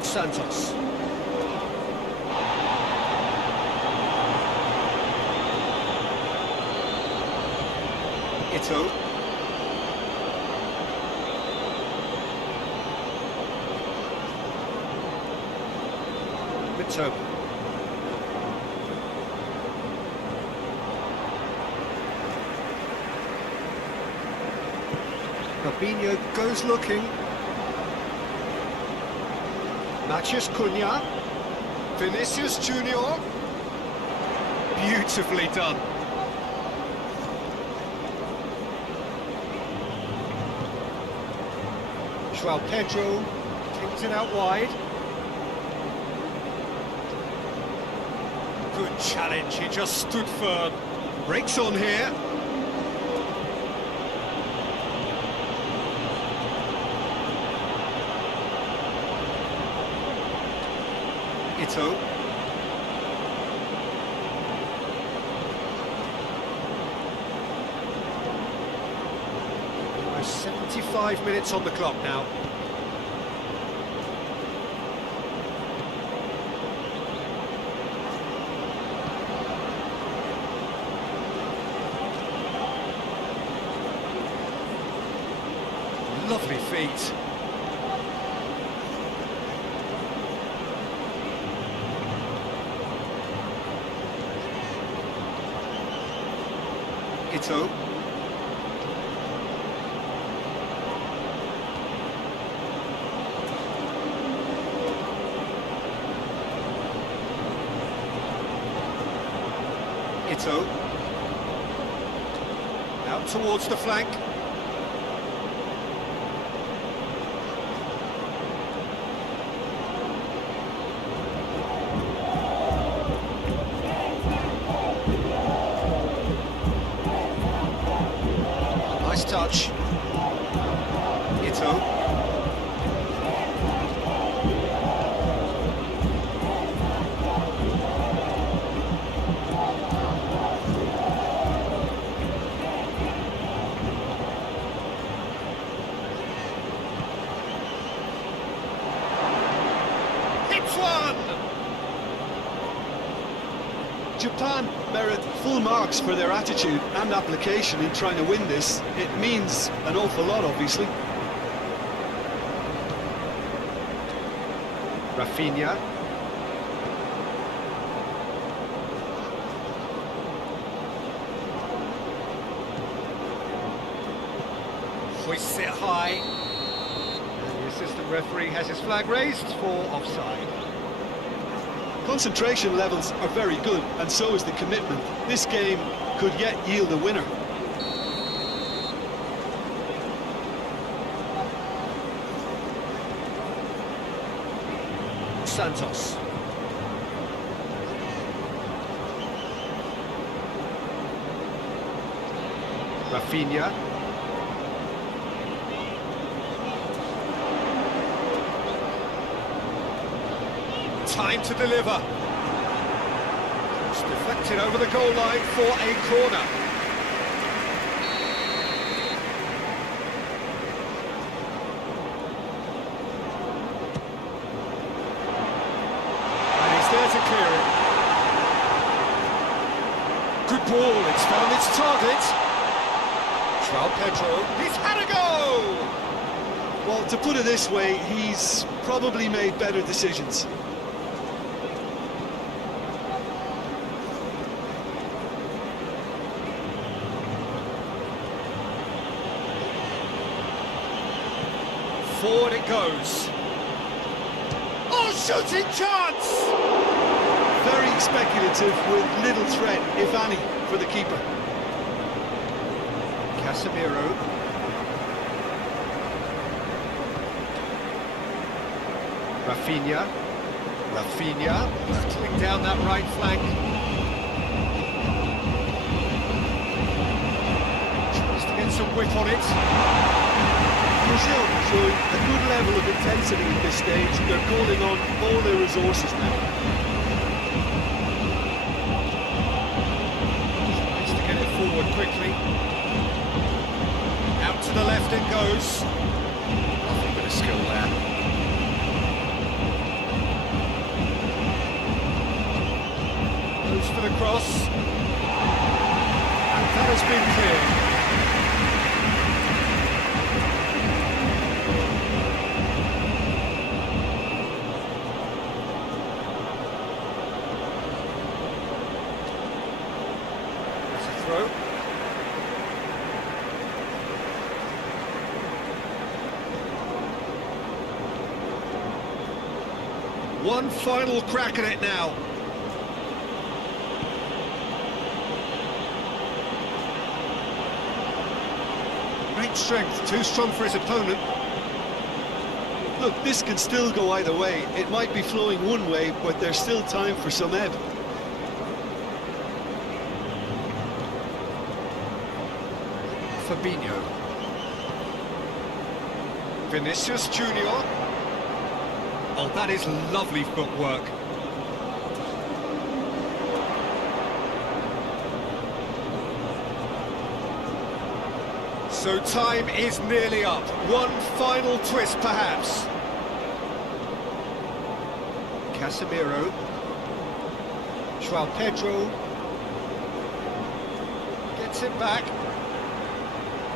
Santos. Ito. Mito. Fabinho goes looking. Matheus Cunha. Vinicius Junior. Beautifully done. João Pedro kicks it out wide. Good challenge, he just stood firm. Breaks on here. Ito. Almost 75 minutes on the clock now. Lovely feet. Ito. Ito. Out towards the flank. Nice touch. Ito. Hits one! Japan merit full marks for their attitude and application in trying to win this. It means an awful lot, obviously. Rafinha. Hoists it high. And the assistant referee has his flag raised for offside. Concentration levels are very good, and so is the commitment. This game could yet yield a winner. Santos. Rafinha. Time to deliver. It's deflected over the goal line for a corner. And he's there to clear it. Good ball, it's found its target. João Pedro, he's had a go! Well, to put it this way, he's probably made better decisions. Forward it goes. Oh, shooting chance! Very speculative with little threat, if any, for the keeper. Casemiro. Rafinha. Rafinha battling down that right flank. Tries to get some whip on it. Brazil showing a good level of intensity at this stage. They're calling on all their resources now. Tries to get it forward quickly. Past it goes. Nothing but a skill there. Goes for the cross. And that has been cleared. Throw. One final crack at it now. Great strength, too strong for his opponent. Look, this can still go either way. It might be flowing one way, but there's still time for some ebb. Fabinho. Vinicius Junior. Oh, that is lovely footwork. So time is nearly up. One final twist, perhaps. Casemiro. João Pedro. Gets it back.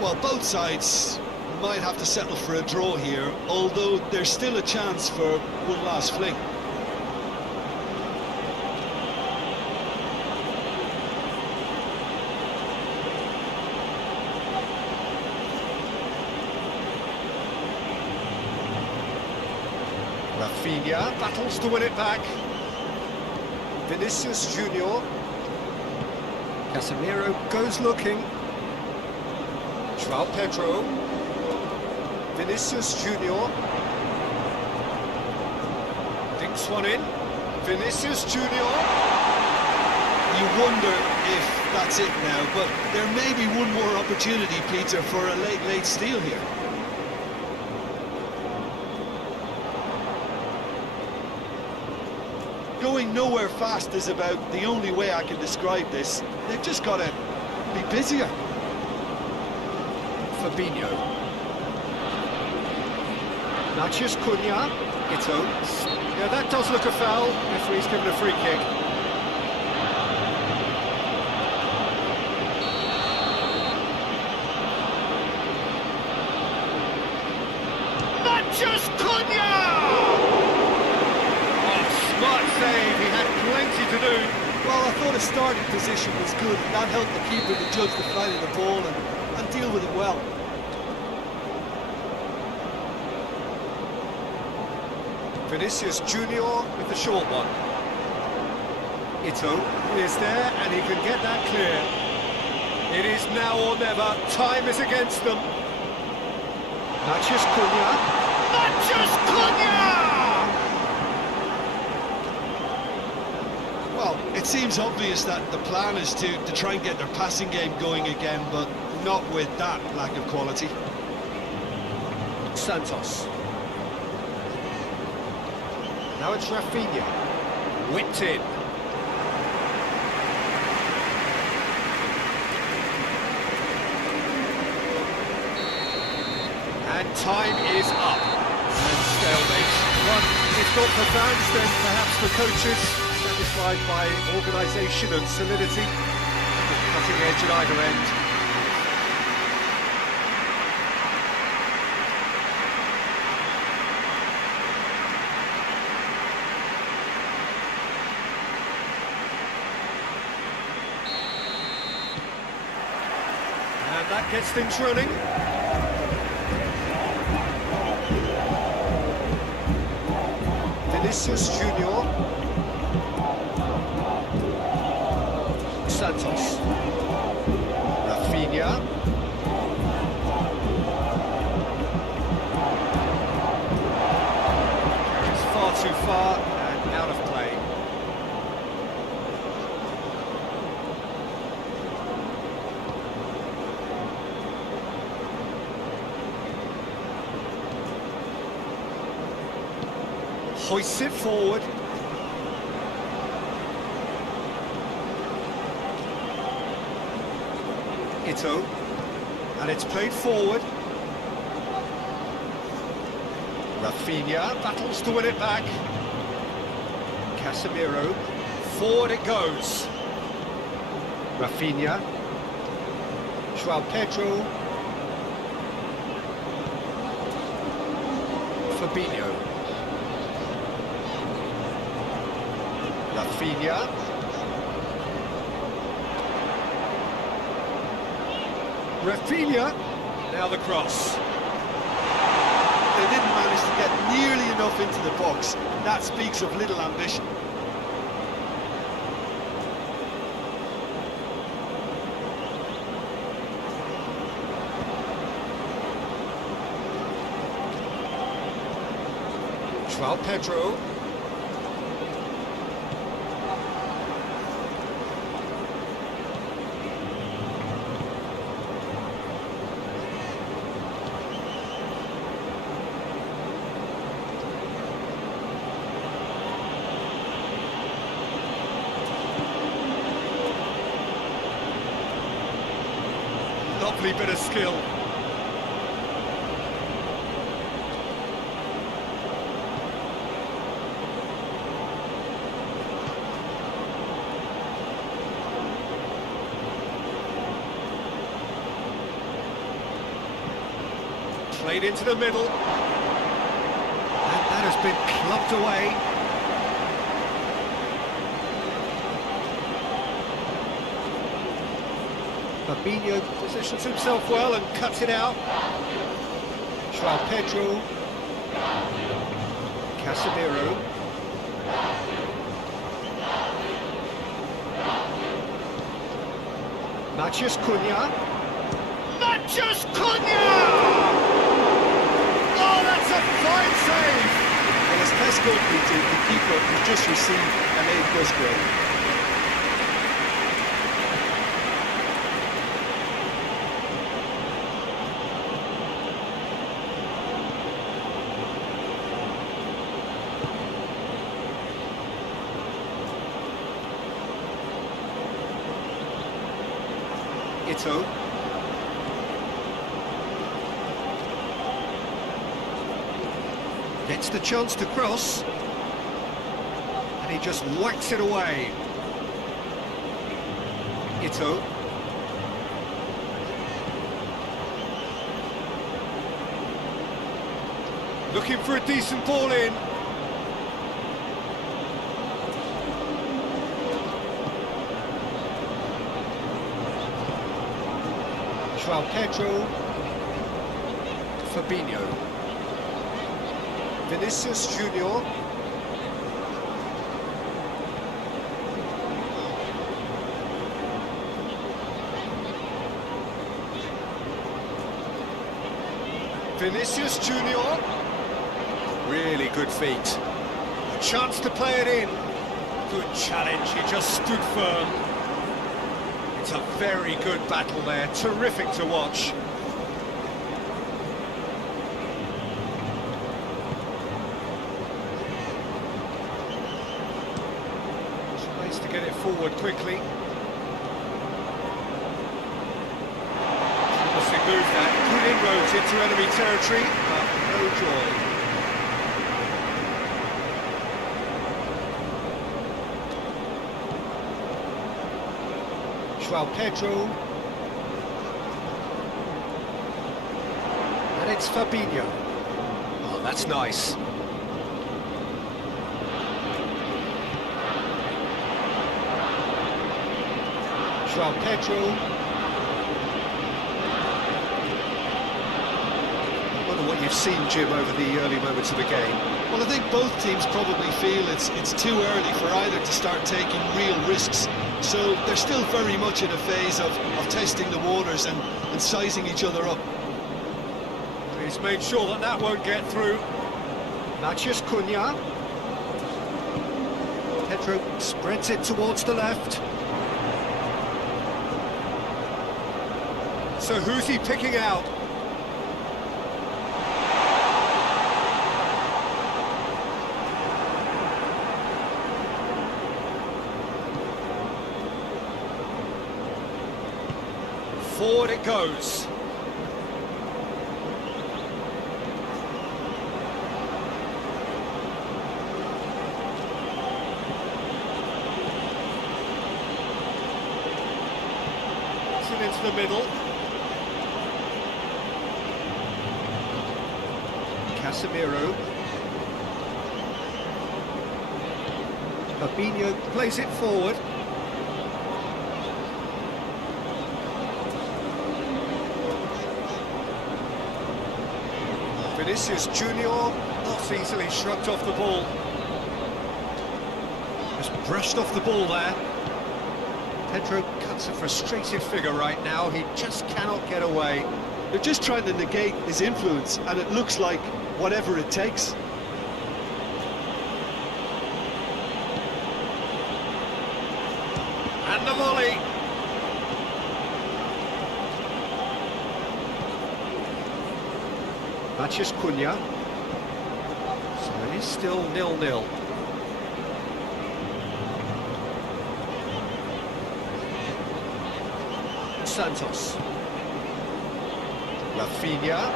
Well, both sides might have to settle for a draw here, although there's still a chance for one last fling. Rafinha battles to win it back. Vinicius Junior. Casemiro goes looking. João Pedro. Vinicius Junior. Dinks one in. Vinicius Junior. You wonder if that's it now, but there may be one more opportunity, Peter, for a late steal here. Going nowhere fast is about the only way I can describe this. They've just got to be busier. Fabinho. Natchez Cunha. Ito. Yeah, that does look a foul. Referee's given a free kick. Natchez Cunha! Oh, smart save. He had plenty to do. Well, I thought his starting position was good, and that helped the keeper to judge the flight of the ball and deal with it well. Vinicius Junior with the short one. Ito is there and he can get that clear. It is now or never. Time is against them. Natchez Cunha. Natchez Cunha! Well, it seems obvious that the plan is to try and get their passing game going again, but not with that lack of quality. Santos. Now it's Rafinha. Whipped in. And time is up. And stalemate. One, if not for fans, then perhaps for coaches, satisfied by organisation and solidity. Cutting edge at either end. And that gets things running. Vinicius Junior. Santos. Rafinha. It's far too far and out of play. Hoists it forward. Ito. And it's played forward. Rafinha battles to win it back. Casemiro, forward it goes. Rafinha. João Pedro. Fabinho. Rafinha. Rafinha. Now the cross. They didn't manage to get nearly enough into the box. That speaks of little ambition. João Pedro. Lovely bit of skill. Played into the middle. And that has been clubbed away. Fabinho positions himself well and cuts it out. João Pedro. Casemiro. Matheus Cunha. Matheus Cunha! Oh, that's a fine save! Well, as test goalkeeper, the keeper has just received an A+ grade. Ito. Gets the chance to cross. And he just whacks it away. Ito. Looking for a decent ball in. João Pedro. Fabinho. Vinicius Junior. Vinicius Junior. Really good feet. A chance to play it in. Good challenge, he just stood firm. It's a very good battle there, terrific to watch. Space to get it forward quickly. Promising move that, good inroads into enemy territory, but no joy. João Pedro. And it's Fabinho. Oh, that's nice. João Pedro. I wonder what you've seen, Jim, over the early moments of the game. Well, I think both teams probably feel it's too early for either to start taking real risks. So they're still very much in a phase of testing the waters and sizing each other up. He's made sure that that won't get through. Matheus Cunha. Pedro spreads it towards the left. So who's he picking out? Forward it goes. possession into the middle. Casemiro. Fabinho plays it forward. Vinicius Junior not easily shrugged off the ball. Just brushed off the ball there. Pedro cuts a frustrated figure right now. He just cannot get away. They're just trying to negate his influence, and it looks like whatever it takes. And the volley. Mathias Cunha. So it is still 0-0. Santos. Rafinha.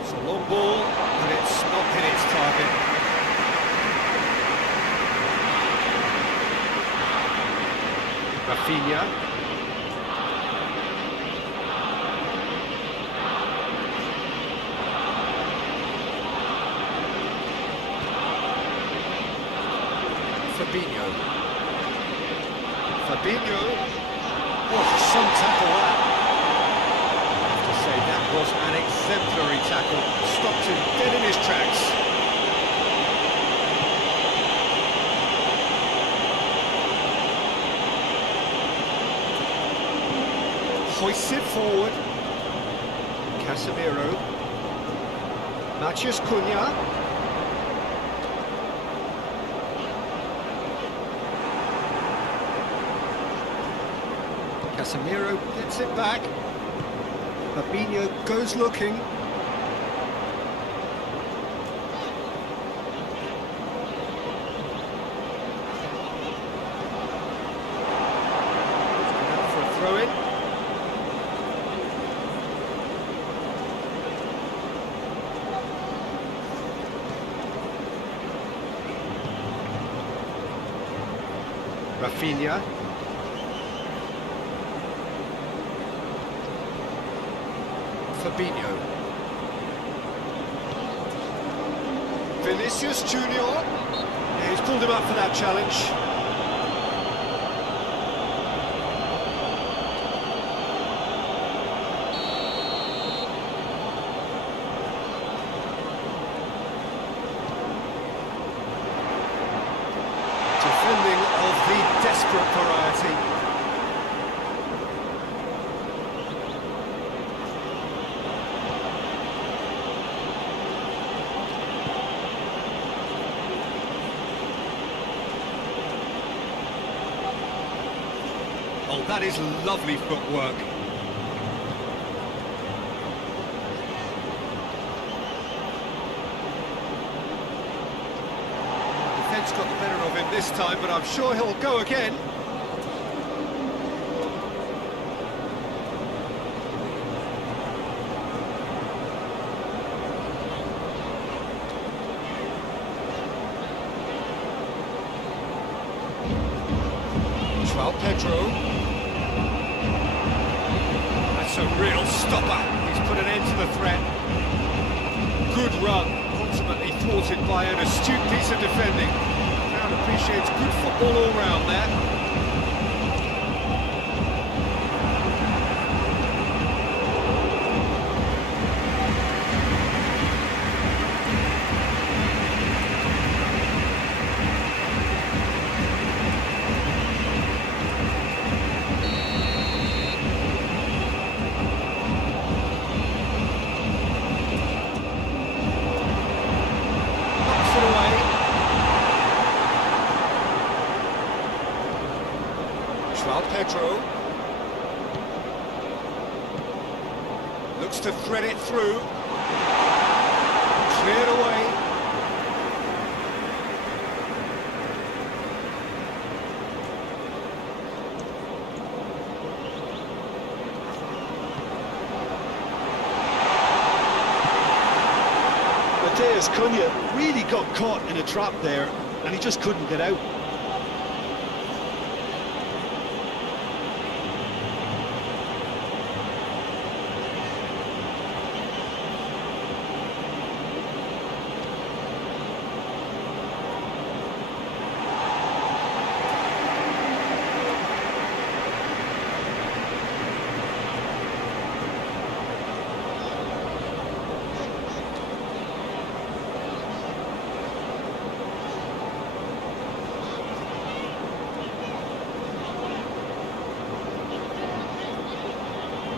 It's a long ball, but it's not hit its target. Rafinha. Fabinho. Oh, some tackle that. I have to say that was an exemplary tackle. Stopped him dead in his tracks. Hoists it forward. Casemiro. Mathias Cunha. Casemiro gets it back. Fabinho goes looking. Out for a throw-in. Rafinha. Fabinho. Vinicius Junior. Yeah, he's pulled him up for that challenge. Defending of the desperate variety. Oh, that is lovely footwork. Defence got the better of him this time, but I'm sure he'll go again. Pedro. That's a real stopper. He's put an end to the threat. Good run, ultimately thwarted by an astute piece of defending. The crowd appreciates good football all round there. Pedro looks to thread it through, cleared away. Mateus Cunha really got caught in a trap there, and he just couldn't get out.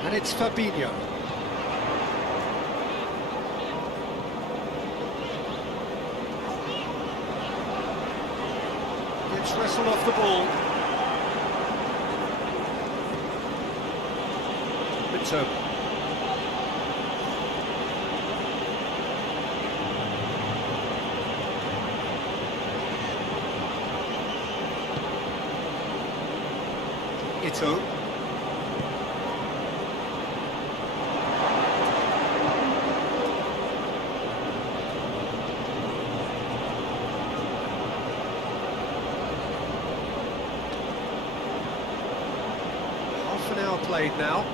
And it's Fabinho. Gets wrestled off the ball. Pinto. Ito. Half an hour played now.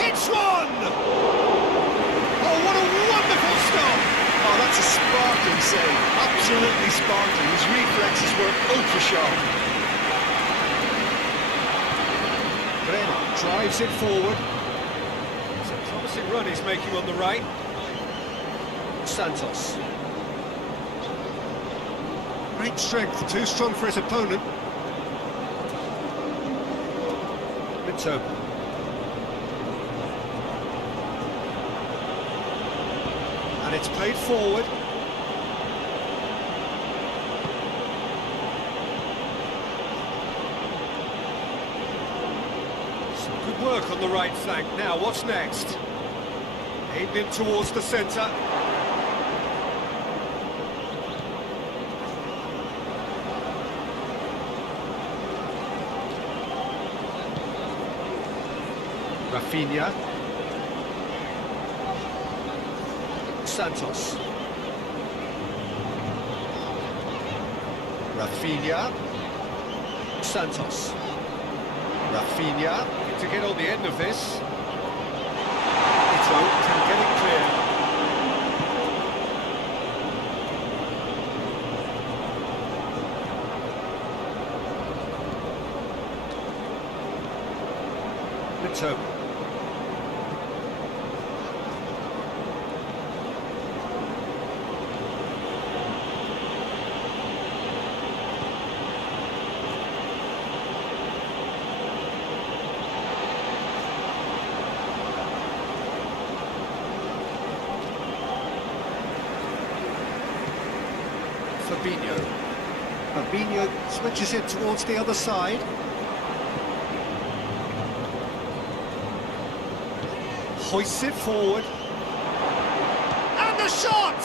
Hits one! Oh, what a wonderful stop! Oh, that's a sparkling save. Absolutely sparkling. His reflexes were ultra-sharp. Brema drives it forward. It's a promising run he's making on the right. Santos. Great strength, too strong for his opponent. Pinto. And it's played forward. Some good work on the right flank. Now, what's next? Aimed in towards the centre. Rafinha. Santos. Rafinha. Santos. Rafinha. To get on the end of this. Ito can get it clear. Ito. Fabinho. Fabinho switches it towards the other side. Hoists it forward. And the shot!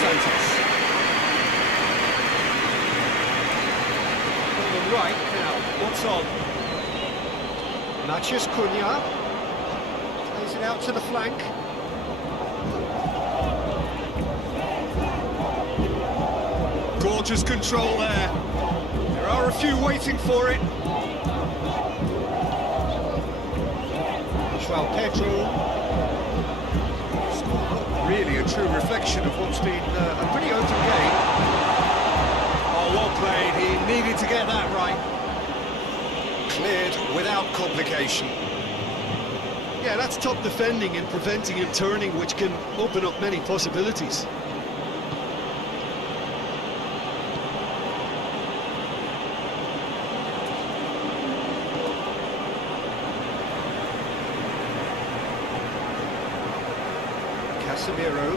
Santos. On the right now, what's on? Matias Cunha. Plays it out to the flank. Gorgeous control there. There are a few waiting for it. João Pedro. It's not really a true reflection of what's been a pretty open game. Oh, well played. He needed to get that right. Cleared without complication. Yeah, that's top defending and preventing him turning, which can open up many possibilities. Casemiro.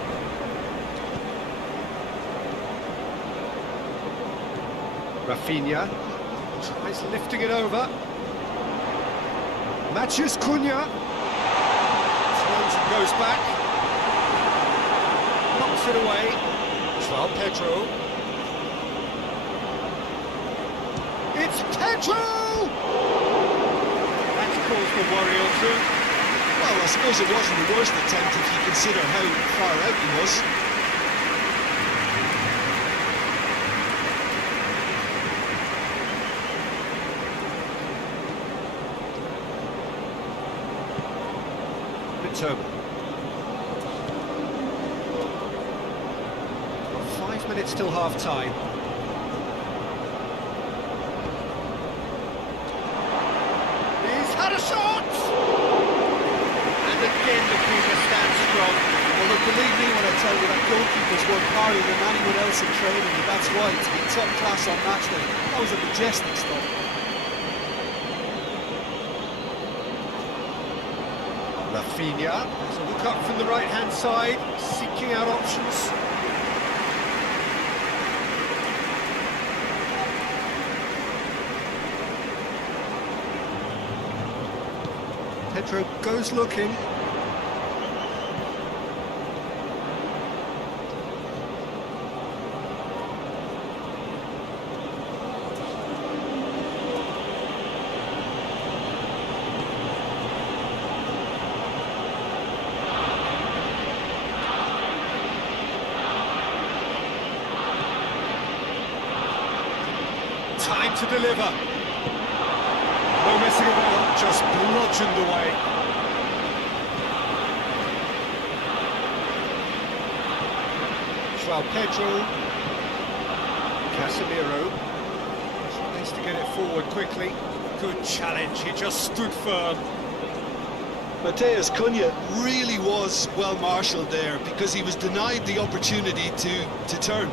Rafinha. Tries lifting it over. Matias Cunha. turns and goes back. Knocks it away. João Pedro. It's Pedro! That's caused a worry or two. Well, I suppose it wasn't the worst attempt if you consider how far out he was. Mitoma. 5 minutes till half-time. He's had a shot! And again the keeper stands strong. Well, look, believe me when I tell you that goalkeepers work harder than anyone else in training, and that's why it's been top class on match day. That was a majestic stop. Rafinha has a look up from the right-hand side, seeking out options. Pedro goes looking. Time to deliver. No messing about, just bludgeoned away. João Pedro. Casemiro. Tries to get it forward quickly. Good challenge, he just stood firm. Mateus Cunha really was well marshalled there because he was denied the opportunity to turn.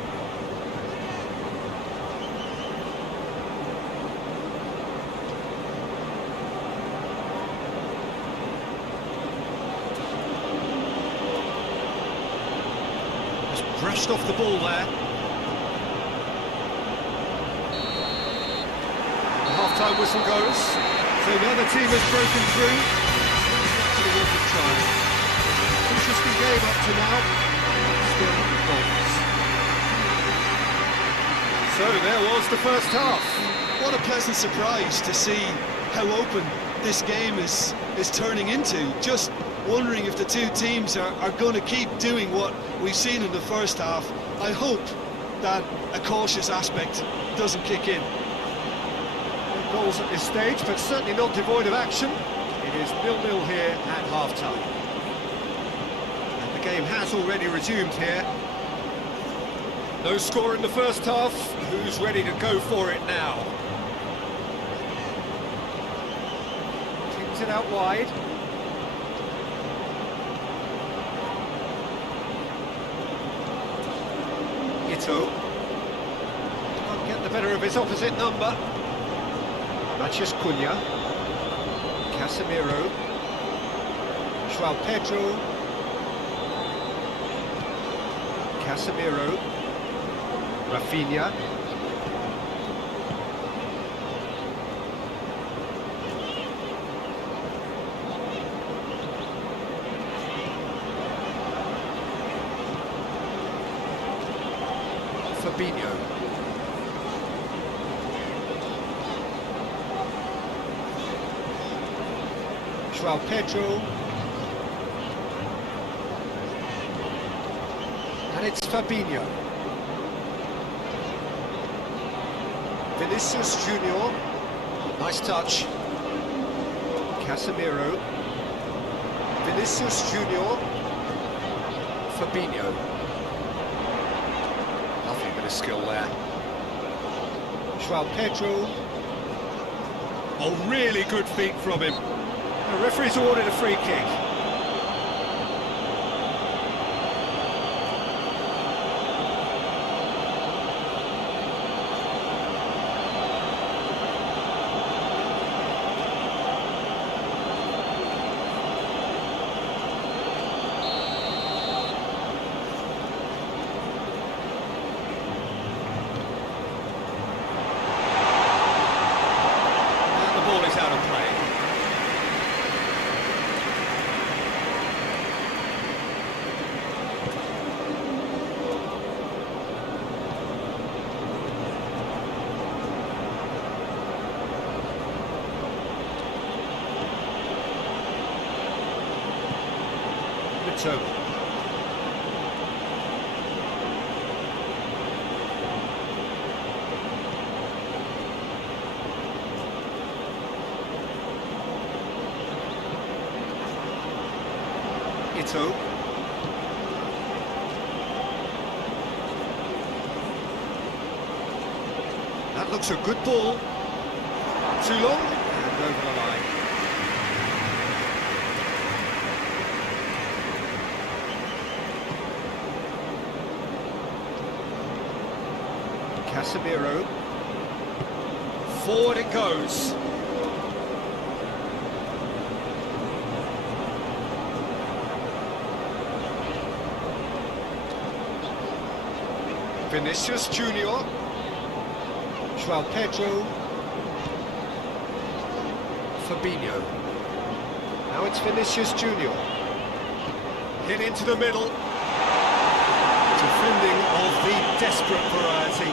Brushed off the ball there. The half-time whistle goes. So the other team has broken through. Actually worth a try. Interesting game up to now. Still goals. So there was the first half. What a pleasant surprise to see how open this game is turning into. Just wondering if the two teams are going to keep doing what we've seen in the first half. I hope that a cautious aspect doesn't kick in. No goals at this stage, but certainly not devoid of action. It is 0-0 here at half-time. And the game has already resumed here. No score in the first half. Who's ready to go for it now? Kicks it out wide. Can't get the better of his opposite number. Mathias Cunha. Casemiro. João Pedro. Casemiro. Rafinha. Fabinho. João Pedro. And it's Fabinho. Vinicius Junior. Nice touch. Casemiro. Vinicius Junior. Fabinho. Lovely bit of skill there. João Pedro. Oh, really good feet from him. The referee's awarded a free kick. Ito. Ito. That looks a good ball. Too long and over the line. Casemiro. Forward it goes. Vinicius Junior. João Pedro. Fabinho. Now it's Vinicius Junior. Hit into the middle. Defending of the desperate variety.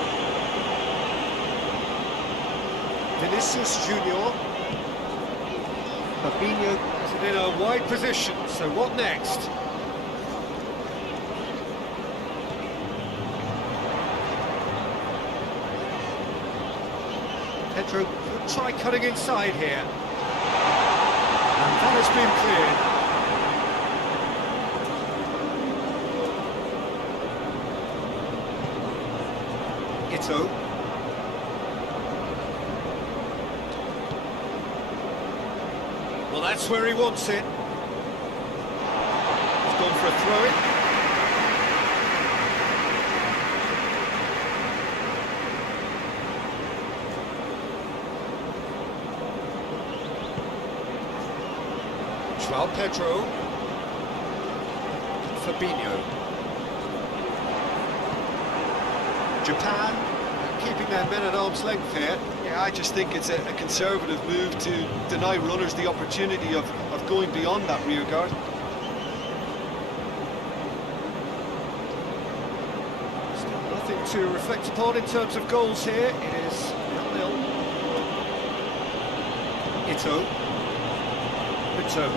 Vinicius Junior. Fabinho has it in a wide position, so what next? Pedro could try cutting inside here. And that has been cleared. Ito. Well, that's where he wants it. He's gone for a throw-in. João Pedro. Fabinho. Japan keeping their men at arm's length here. Yeah, I just think it's a conservative move to deny runners the opportunity of going beyond that rear guard. Still nothing to reflect upon in terms of goals here. It is 0-0. Ito. Ito.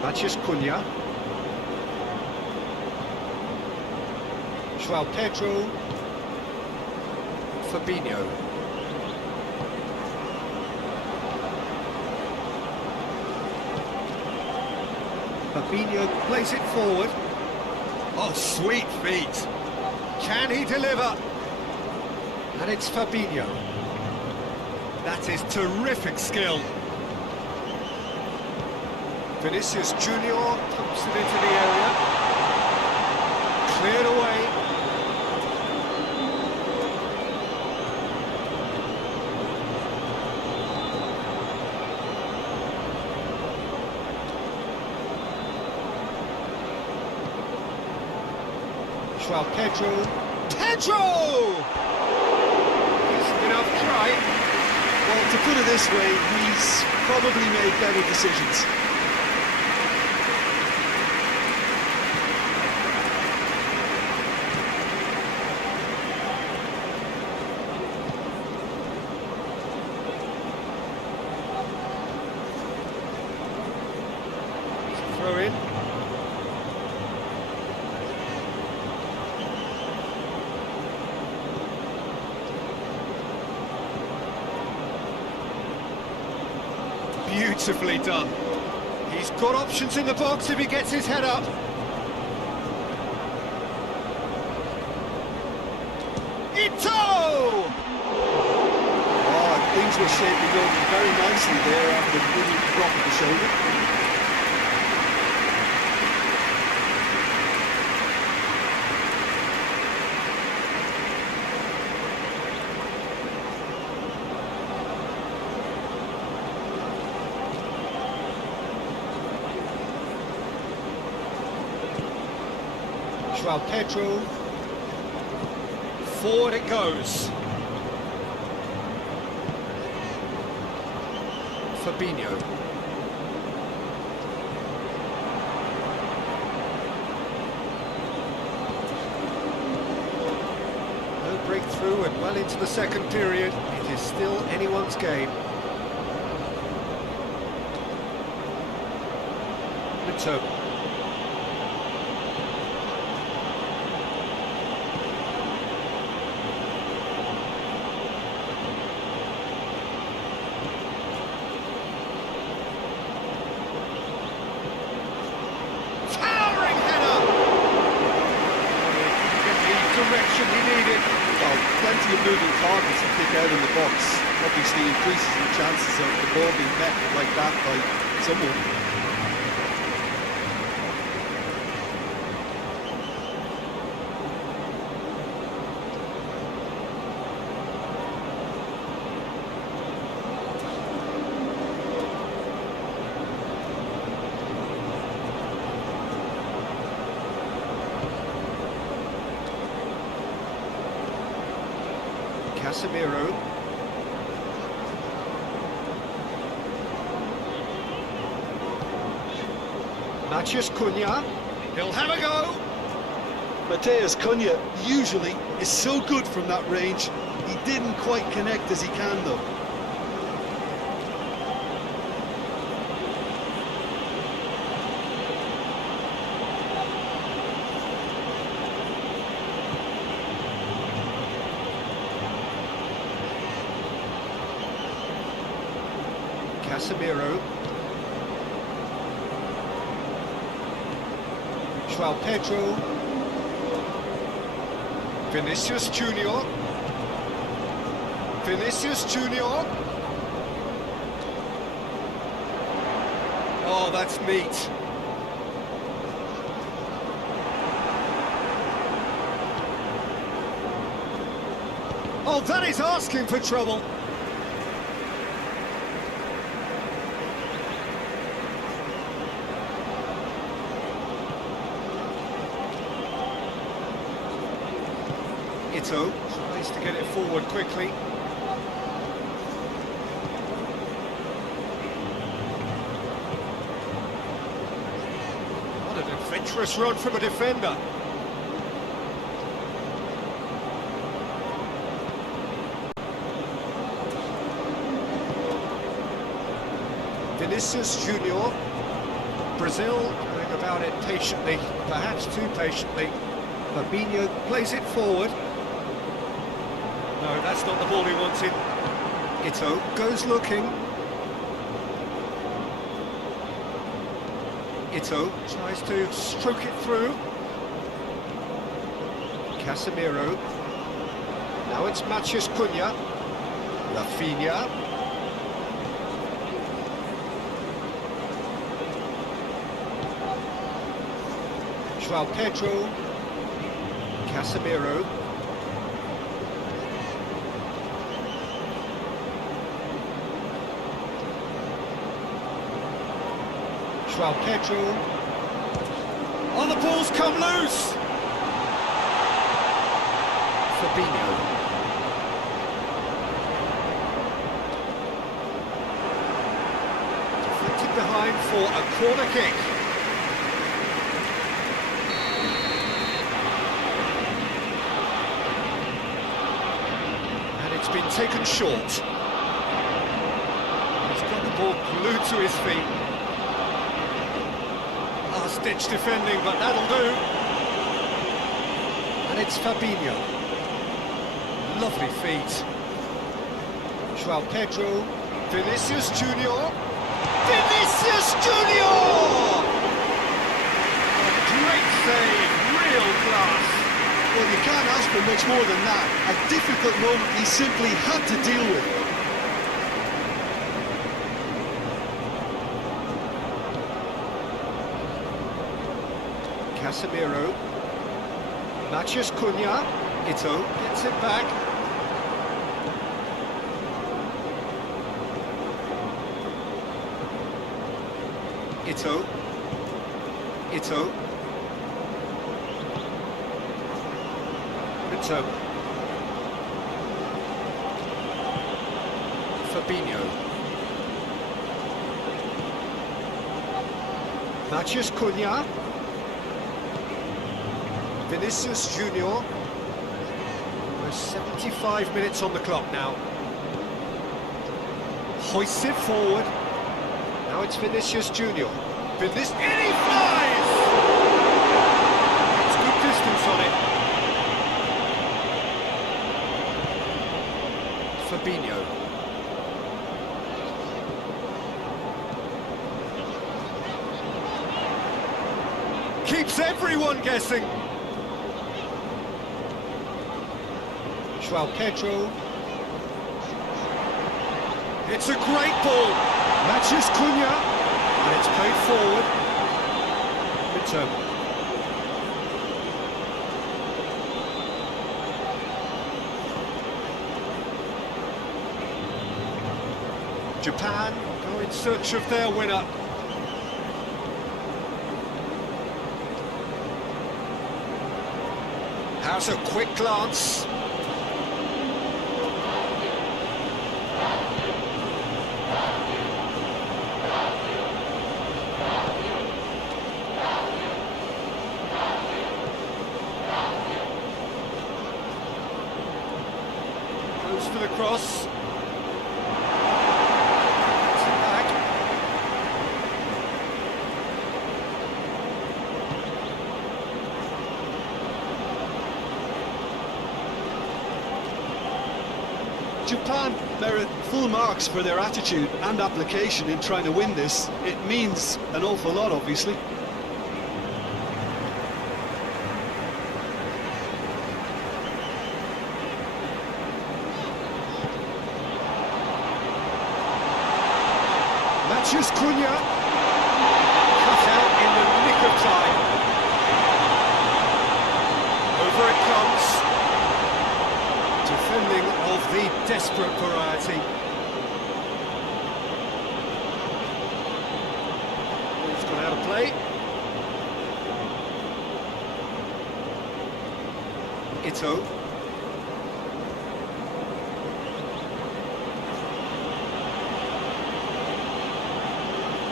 Matheus Cunha. João Pedro. Fabinho. Fabinho plays it forward. Oh, sweet feet. Can he deliver? And it's Fabinho. That is terrific skill. Vinicius Junior pumps it into the area. Cleared away. João Pedro. Pedro! Decent enough try. Well, to put it this way, he's probably made better decisions. Throw in. Beautifully done. He's got options in the box if he gets his head up. Ito! Oh, things were shaping up very nicely there after the little drop of the shoulder. João Pedro. Forward it goes. Fabinho. No break going through and well into the second period. It is still anyone's game. Mitto. Towering header! Get the direction he needed. Well, plenty of moving targets to pick out in the box. Obviously increases the chances of the ball being met like that by someone. Casemiro. Matheus Cunha. He'll have a go. Matheus Cunha usually is so good from that range. He didn't quite connect as he can though. Casemiro. João Pedro. Vinicius Junior. Vinicius Junior. Oh, that's neat. Oh, that is asking for trouble. Ito tries to get it forward quickly. What an adventurous run from a defender. Vinicius Junior. Brazil going about it patiently, perhaps too patiently. Fabinho plays it forward. No, that's not the ball he wanted. Ito goes looking. Ito tries to stroke it through. Casemiro. Now it's Matheus Cunha. Rafinha. João Pedro. Casemiro. João Pedro. Oh, the ball's come loose! Fabinho. Deflected behind for a corner kick. And it's been taken short. He's got the ball glued to his feet. Last-ditch defending, but that'll do. And it's Fabinho. Lovely feet. João Pedro. Vinicius Junior. Vinicius Junior! A great save, real class. Well, you can't ask for much more than that. A difficult moment he simply had to deal with. Casemiro. Matheus Cunha. Ito gets it back. Ito. Ito. Ito. Fabinho. Matheus Cunha. Vinicius Junior. So 75 minutes on the clock now. Hoists it forward. Now it's Vinicius Junior. Vinicius, in he flies! It's good distance on it. Fabinho. Keeps everyone guessing. Joao Pedro. It's a great ball. Matches Cunha. And it's played forward. Midterm. Japan go in search of their winner. How's a quick glance? Goes for the cross. It's it back. Japan merit full marks for their attitude and application in trying to win this. It means an awful lot, obviously. Matches Cunha. Cut out in the nick of time. Over it comes. Defending of the desperate variety. Ball's gone out of play. Ito.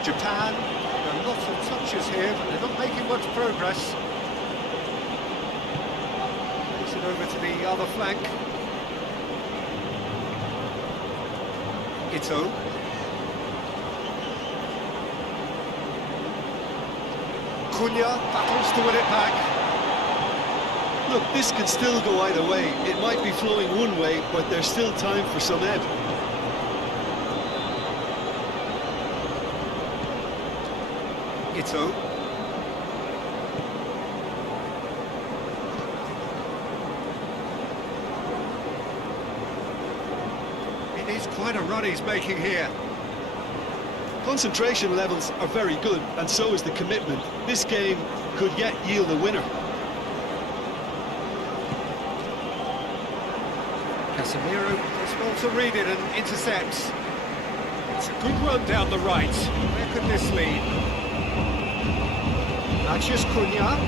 Japan, there are lots of touches here, but they're not making much progress. Takes it over to the other flank. Ito. Cunha battles to win it back. Look, this can still go either way. It might be flowing one way, but there's still time for some ebb. Ito. It is quite a run he's making here. Concentration levels are very good, and so is the commitment. This game could yet yield a winner. Casemiro does well to read it and intercepts. It's a good run down the right. Where could this lead? Matches Cunha.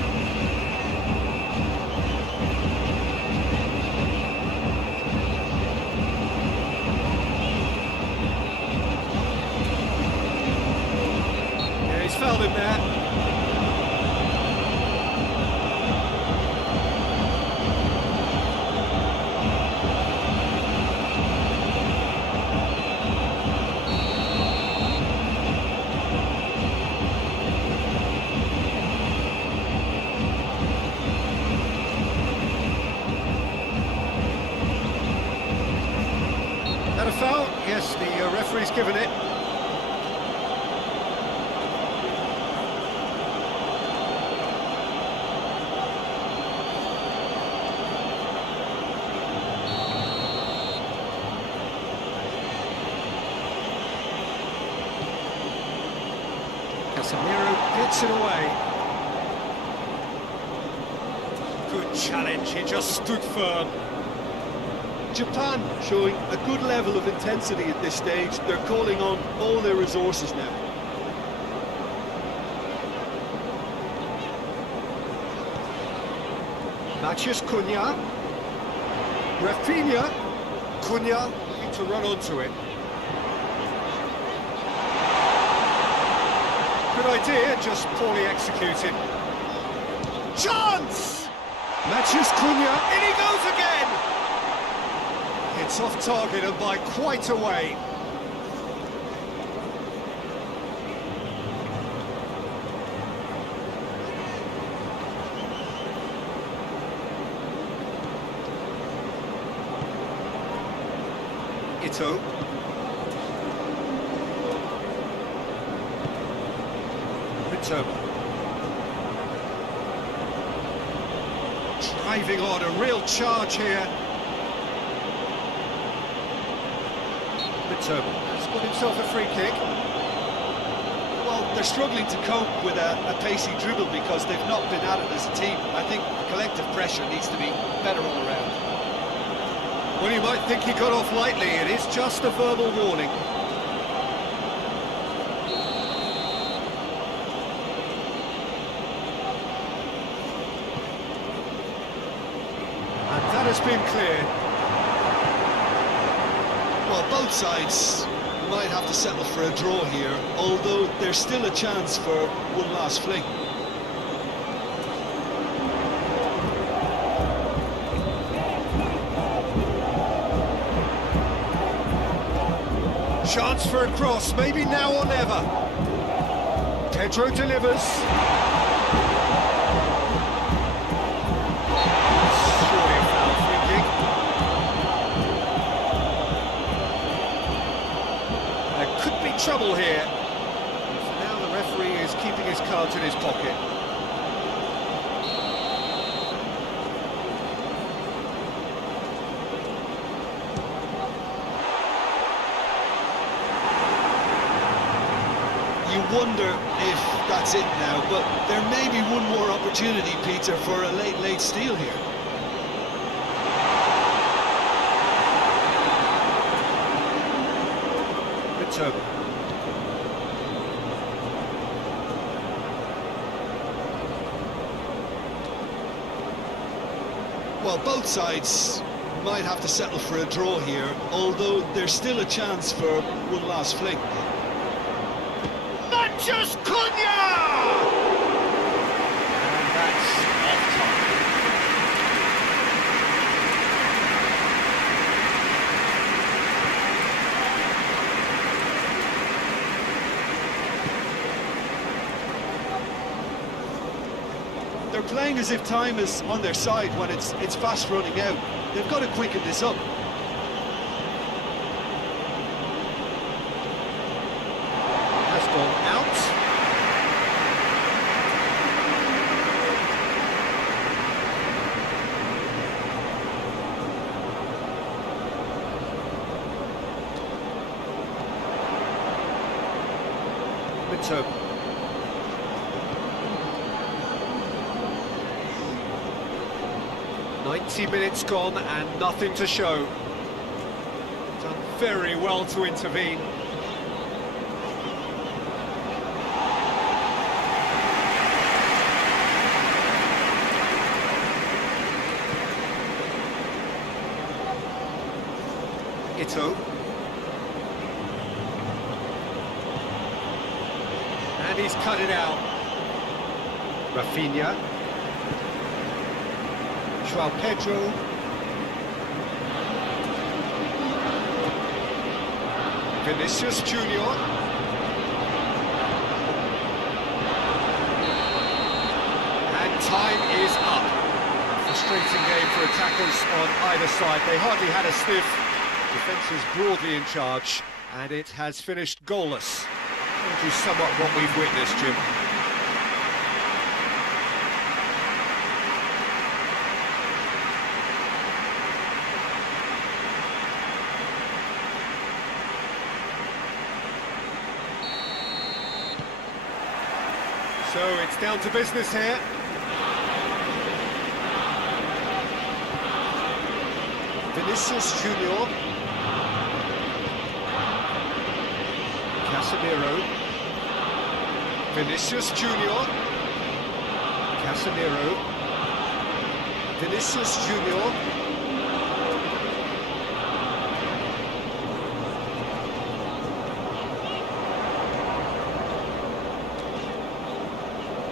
Yeah, he's fouled him there. That a foul? Yes, the referee's given it. Casemiro gets it away. Good challenge, he just stood firm. Japan showing a good level of intensity at this stage. They're calling on all their resources now. Matches Cunha. Rafinha. Cunha looking to run onto it. Good idea, just poorly executed. Chance! Matches Cunha. In he goes again! It's off target and by quite a way. Ito. Mitoma. Driving on, a real charge here. Mitoma has got himself a free kick. Well, they're struggling to cope with a pacey dribble because they've not been at it as a team. I think collective pressure needs to be better all around. Well, you might think he got off lightly. It is just a verbal warning. And that has been cleared. Well, both sides might have to settle for a draw here, although there's still a chance for one last fling. Chance for a cross, maybe now or never. Pedro delivers. Surely a foul, free kick. There could be trouble here. So now the referee is keeping his cards in his pocket. You wonder if that's it now, but there may be one more opportunity, Peter, for a late steal here. Mitoma. Well, both sides might have to settle for a draw here, although there's still a chance for one last fling. Just Cunha! And that's off target. They're playing as if time is on their side when it's fast running out. They've got to quicken this up. Has gone out. Mitoma. 90 minutes gone and nothing to show. Done very well to intervene. Ito. And he's cut it out. Rafinha. João Pedro. Vinicius Junior. And time is up. Frustrating game for attackers on either side. They hardly had a sniff. Defence is broadly in charge, and it has finished goalless. Told you somewhat what we've witnessed, Jim. So it's down to business here. Vinicius Junior. Casemiro. Vinicius Junior. Casemiro. Vinicius Junior.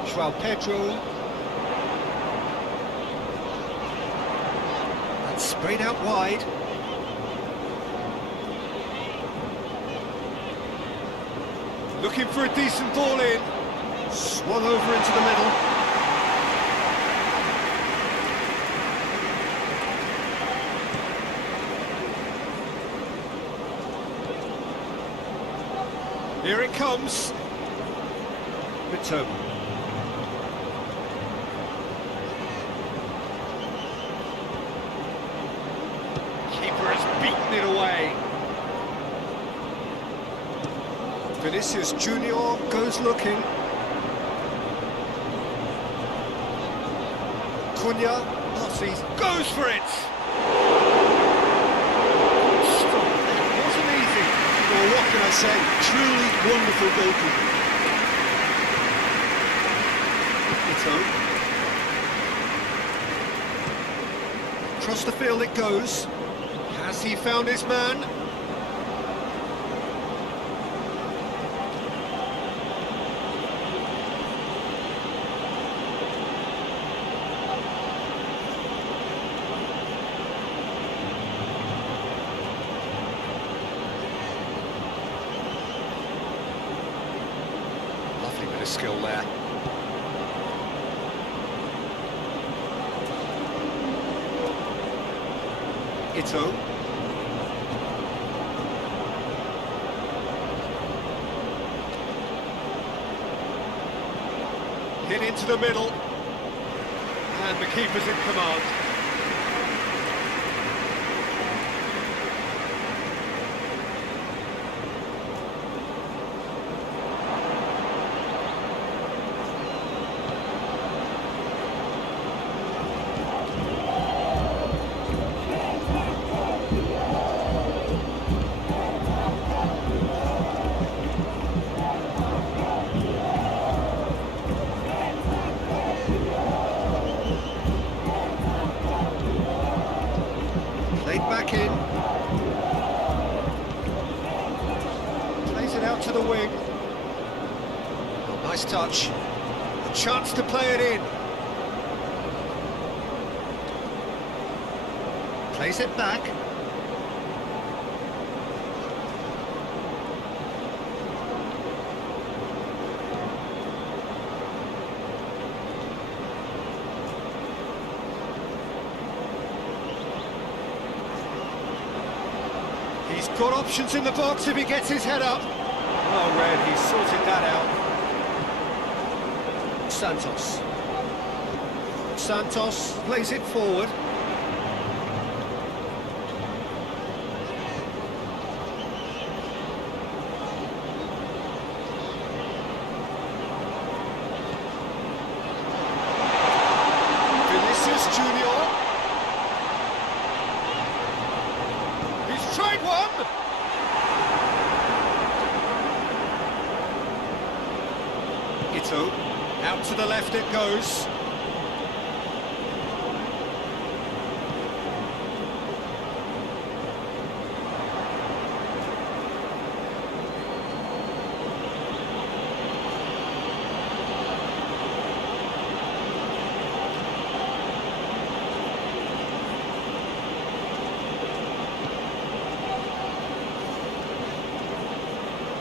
João Pedro. And sprayed out wide. Looking for a decent ball in. Swung over into the middle. Here it comes. Vito. Keeper has beaten it away. Vinicius Junior goes looking. Cunha passes, goes for it. Stop. That wasn't easy. Well, what can I say? Truly wonderful goalkeeping. Ito. Across the field it goes. Has he found his man? Lovely bit of skill there. Ito. Hit into the middle. And the keeper's in command. Back in. Plays it out to the wing. Oh, nice touch. A chance to play it in. Plays it back. He's got options in the box if he gets his head up. Oh, Red, he's sorted that out. Santos. Santos plays it forward. Vinicius Junior. He's tried one. Ito, out to the left it goes.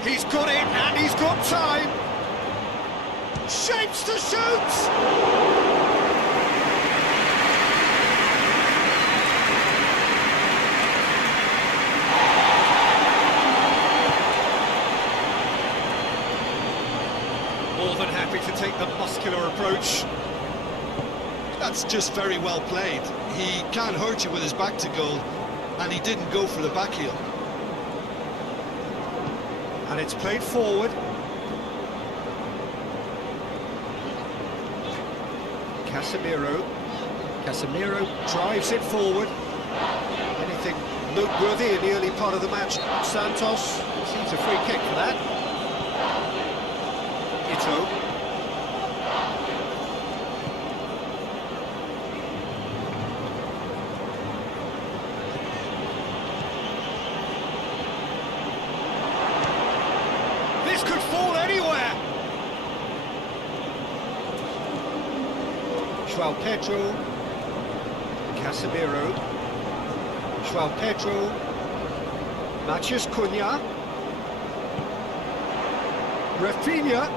He's got it and he's got time. Shapes to shoot! More than happy to take the muscular approach. That's just very well played. He can't hurt you with his back to goal, and he didn't go for the back heel. And it's played forward. Casemiro drives it forward. Anything noteworthy in the early part of the match? Santos sees a free kick for that. Ito. This could fall anywhere. João Pedro, Casemiro, João Pedro, Matheus Cunha. Rafinha.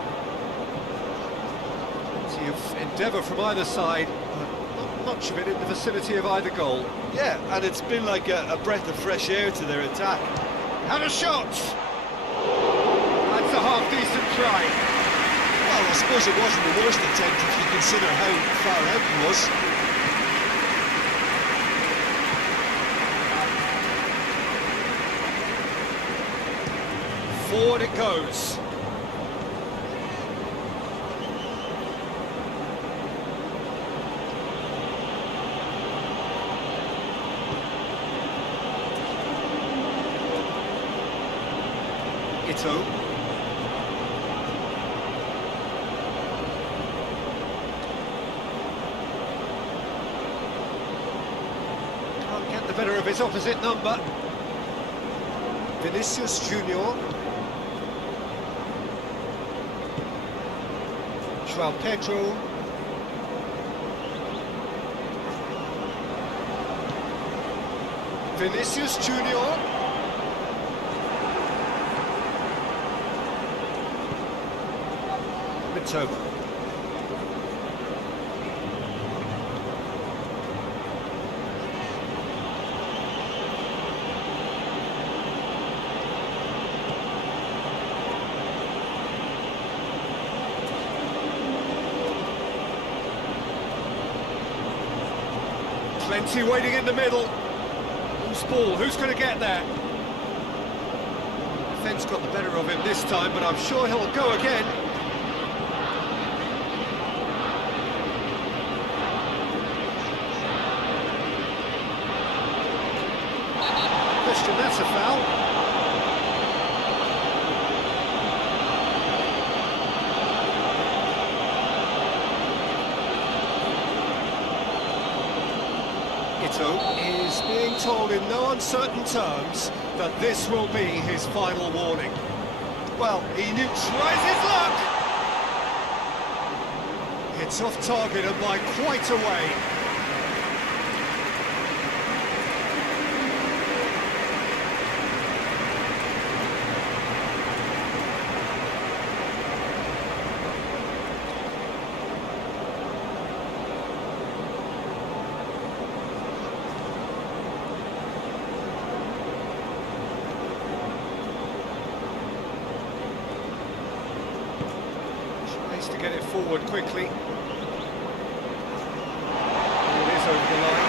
Plenty of endeavour from either side, but not much of it in the vicinity of either goal. Yeah, and it's been like a breath of fresh air to their attack. And a shot! That's a half-decent try. Well, I suppose it wasn't the worst attempt if you consider how far out it was. Forward it goes. Ito. Can't get the better of his opposite number. Vinicius Junior. João Pedro. Vinicius Junior. Pinto. Plenty waiting in the middle. Who's ball? Who's going to get there? Defence got the better of him this time, but I'm sure he'll go again. Question, that's a foul. Ito is being told in no uncertain terms that this will be his final warning. Well, he tries his luck! It's off target and by quite a way. To get it forward quickly. It is over the line.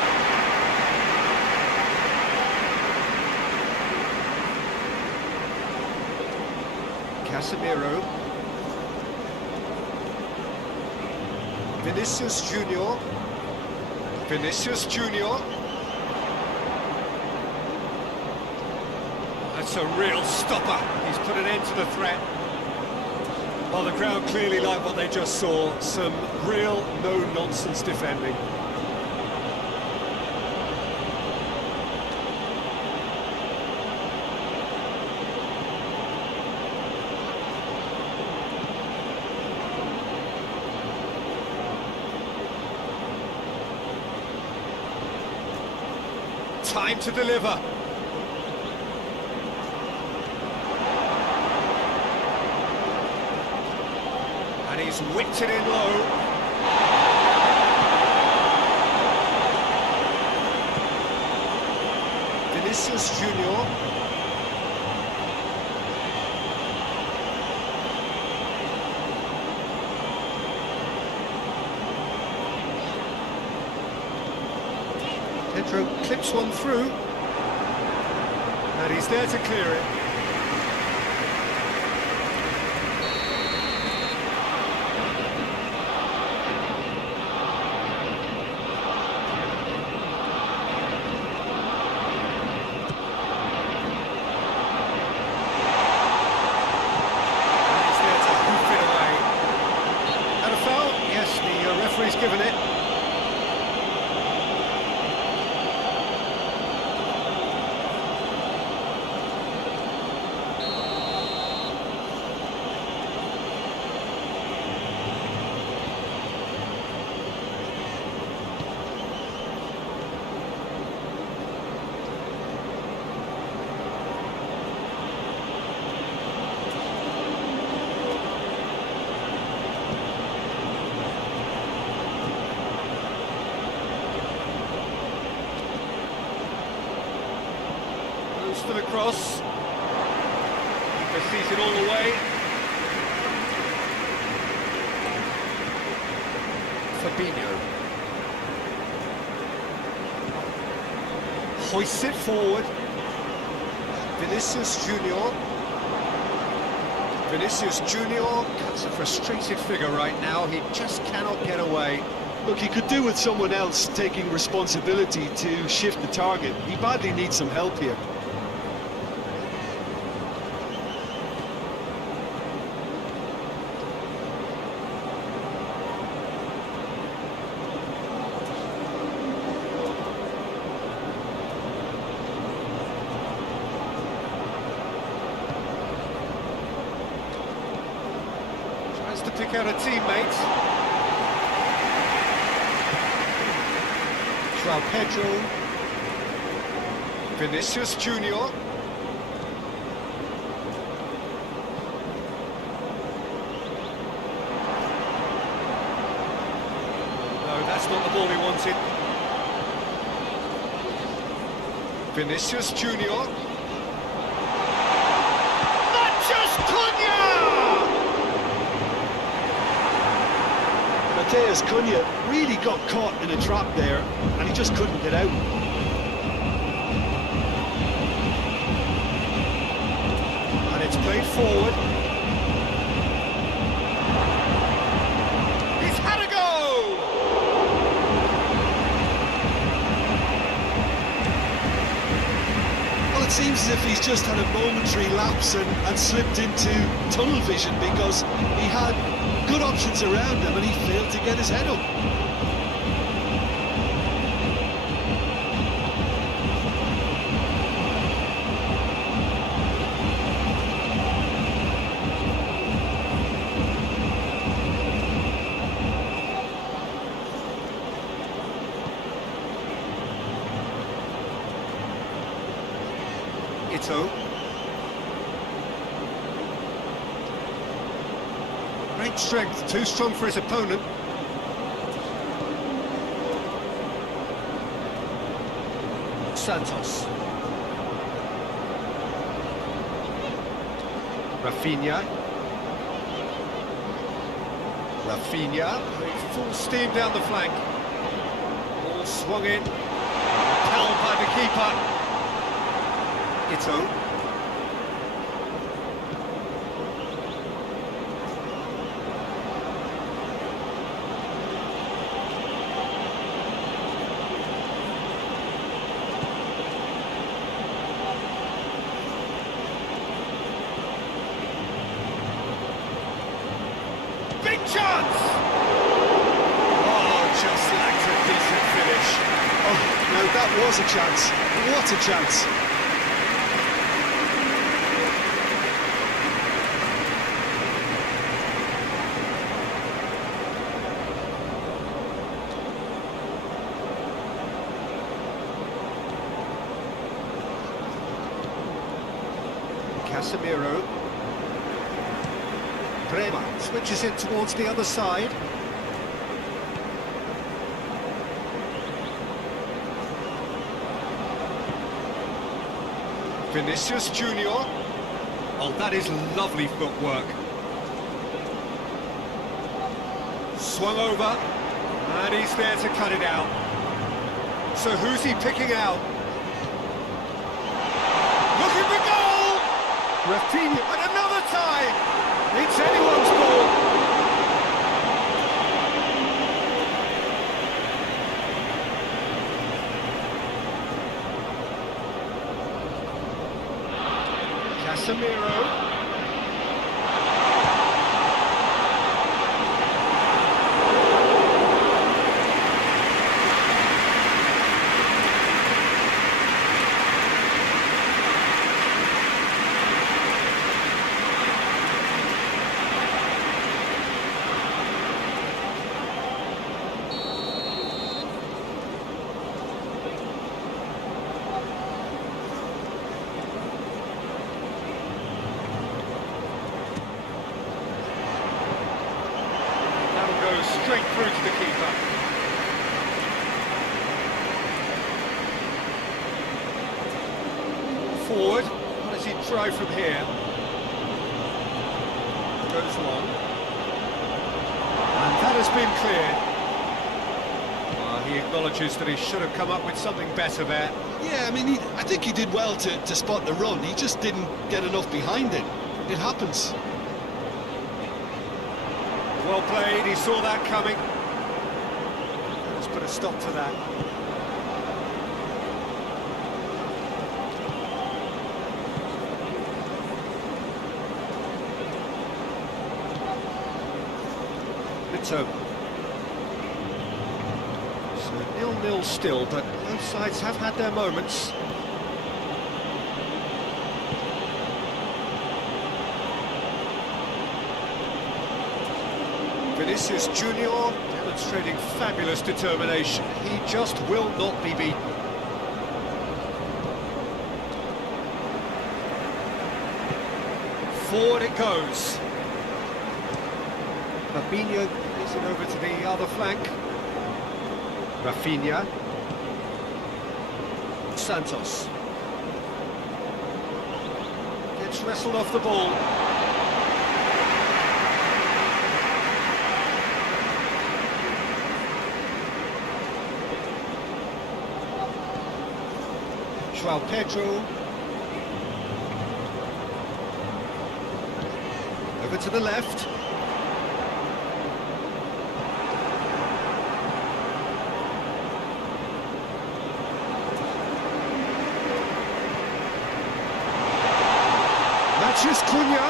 Casemiro. Vinicius Junior. Vinicius Junior. That's a real stopper. He's put an end to the threat. Well, the crowd clearly like what they just saw. Some real no-nonsense defending. Time to deliver. He's whipped it in low. Vinicius Junior. Pedro clips one through. And he's there to clear it. Referee's given it. approach to the cross. Keeper sees it all the way. Fabinho. Hoists it forward. Vinicius Junior. Vinicius Junior cuts a frustrated figure right now. He just cannot get away. Look, he could do with someone else taking responsibility to shift the target. He badly needs some help here. Tries to pick out a teammate. João Pedro. Vinicius Junior. No, that's not the ball he wanted. Vinicius Junior. Not just Cunha! Mateus Cunha really got caught in a trap there, and he just couldn't get out. And it's played forward. He's had a go! Well, it seems as if he's just had a momentary lapse and slipped into tunnel vision, because he had good options around him and he failed to get his head up. Ito. Great strength, too strong for his opponent. Santos. Rafinha. Rafinha, full steam down the flank. Ball swung in, held by the keeper. Ito. Big chance! Oh, just lacked a decent finish. Oh, no, that was a chance. What a chance. Casemiro. Bremer switches it towards the other side. Vinicius Junior. Oh, that is lovely footwork. Swung over, and he's there to cut it out. So who's he picking out? Looking for goal! Rafinha, and another time! It's anyone's ball. Casemiro. Straight through to the keeper. forward. How does he try from here? Goes long. And that has been cleared. He acknowledges that he should have come up with something better there. Yeah, I mean, I think he did well to spot the run. He just didn't get enough behind it. It happens. Well played, he saw that coming. Let's put a stop to that. So 0-0 still, but both sides have had their moments. Vinicius Junior demonstrating fabulous determination. He just will not be beaten. Forward it goes. Fabinho plays it over to the other flank. Rafinha. Santos. Gets wrestled off the ball. João Pedro. Over to the left. Matches Cunha,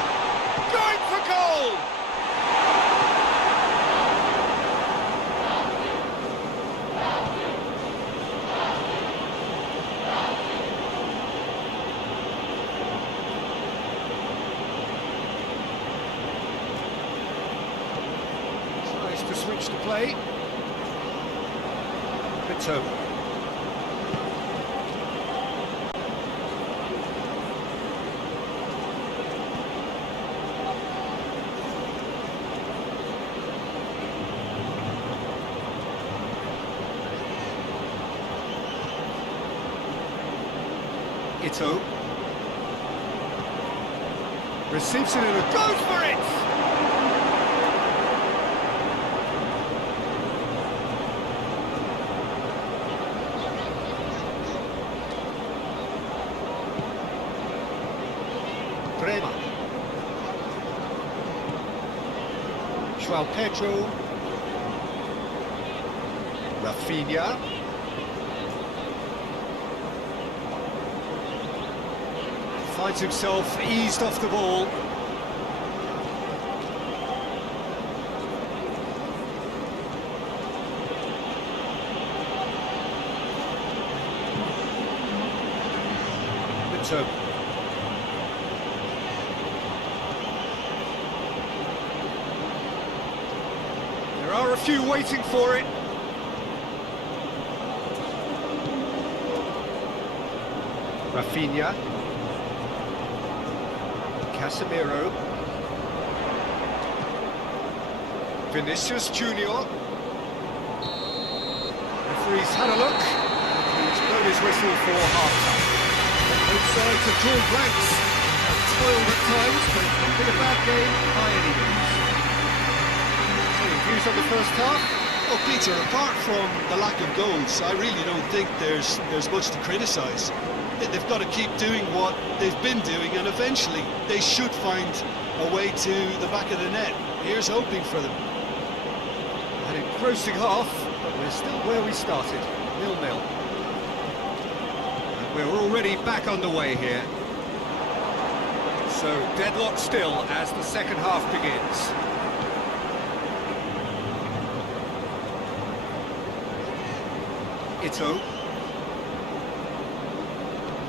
going for goal! Tries to switch the play. Pinto. Ito receives it and goes for it! Brema. João Pedro. Rafinha. Finds himself eased off the ball. Pinto. There are a few waiting for it. Rafinha. Casemiro. Vinicius Junior. Referee's had a look. He's blown his whistle for half-time. Both sides have drawn blanks. Have toiled at times, but it's not been a bad game by any means. Any views on the first half? Well, Peter, apart from the lack of goals, I really don't think there's much to criticise. They've got to keep doing what they've been doing, and eventually they should find a way to the back of the net. Here's hoping for them. An engrossing half, but we're still where we started, 0-0. And we're already back underway here. So, deadlock still as the second half begins. Ito.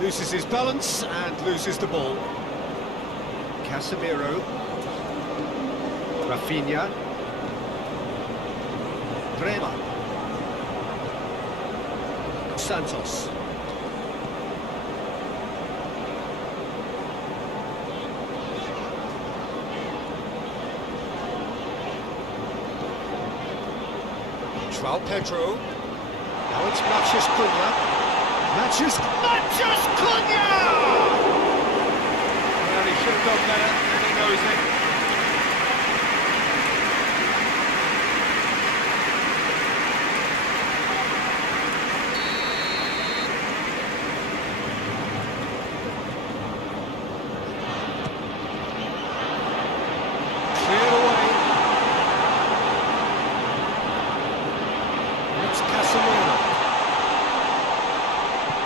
Loses his balance and loses the ball. Casemiro. Rafinha. Brema. Santos. João Pedro. Now it's Mathias Cunha. Mathias Cunha! should have done better, and he knows it. Cleared away. It's Casemiro.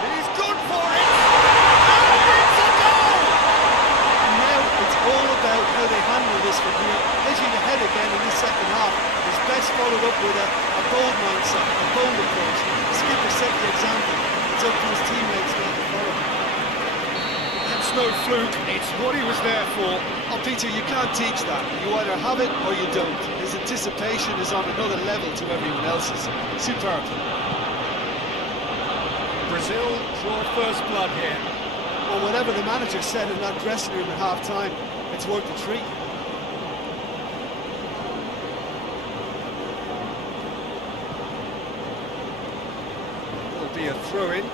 He's gone for it! And it's a goal! And now it's all about how they handle this from here. Edging ahead again in the second half is best followed up with a bold mindset, a bold approach. The skipper set the example. It's up to his teammates now to follow. That's no fluke, it's what he was there for. Oh, Peter, you can't teach that. You either have it or you don't. His anticipation is on another level to everyone else's. Superb. Brazil draw first blood here. Well, whatever the manager said in that dressing room at half-time, it's worth the treat. It'll be a throw-in.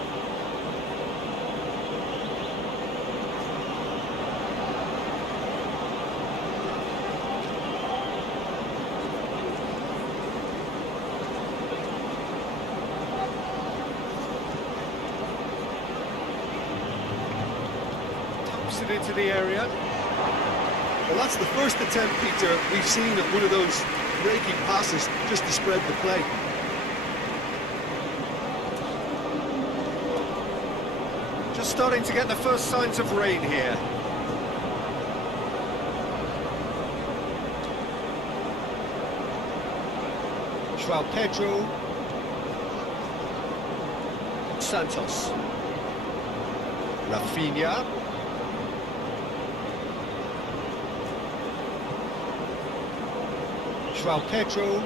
It into the area. Well, that's the first attempt, Peter, we've seen at one of those breaking passes just to spread the play. Just starting to get the first signs of rain here. João Pedro. Santos. Rafinha. João Pedro.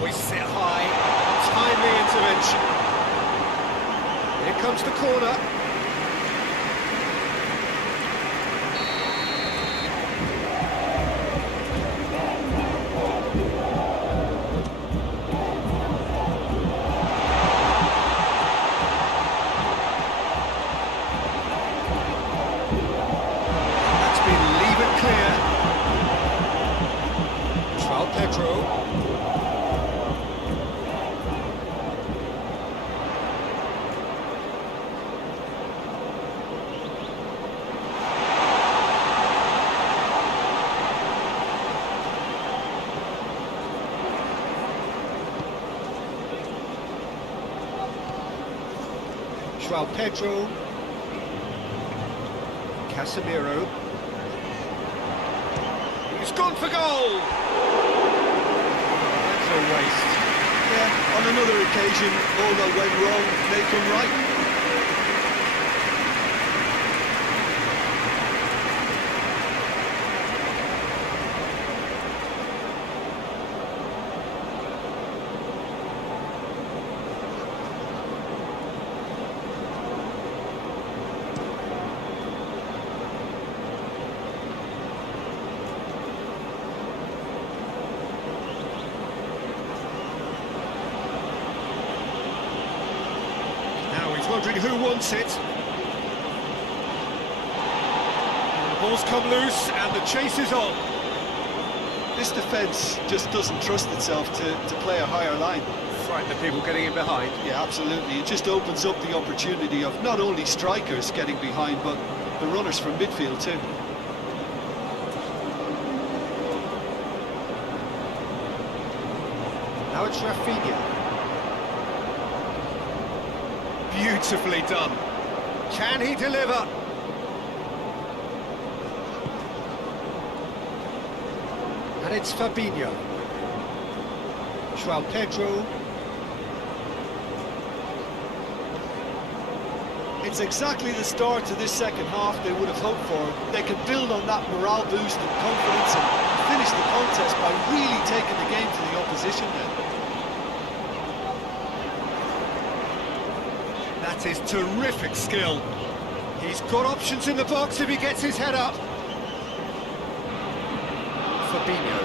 Hoists it high. Timely intervention. Here comes the corner. Pedro. João Pedro. Casemiro. He's gone for goal! A waste. Yeah, on another occasion, all that went wrong may come right. He's wondering who wants it. The ball's come loose and the chase is on. This defence just doesn't trust itself to play a higher line. Frighten the people getting in behind. Yeah, absolutely. It just opens up the opportunity of not only strikers getting behind, but the runners from midfield too. Now it's Rafinha. Beautifully done. Can he deliver? And it's Fabinho. João Pedro. It's exactly the start to this second half they would have hoped for. They can build on that morale boost and confidence and finish the contest by really taking the game to the opposition then. That is terrific skill. He's got options in the box if he gets his head up. Fabinho.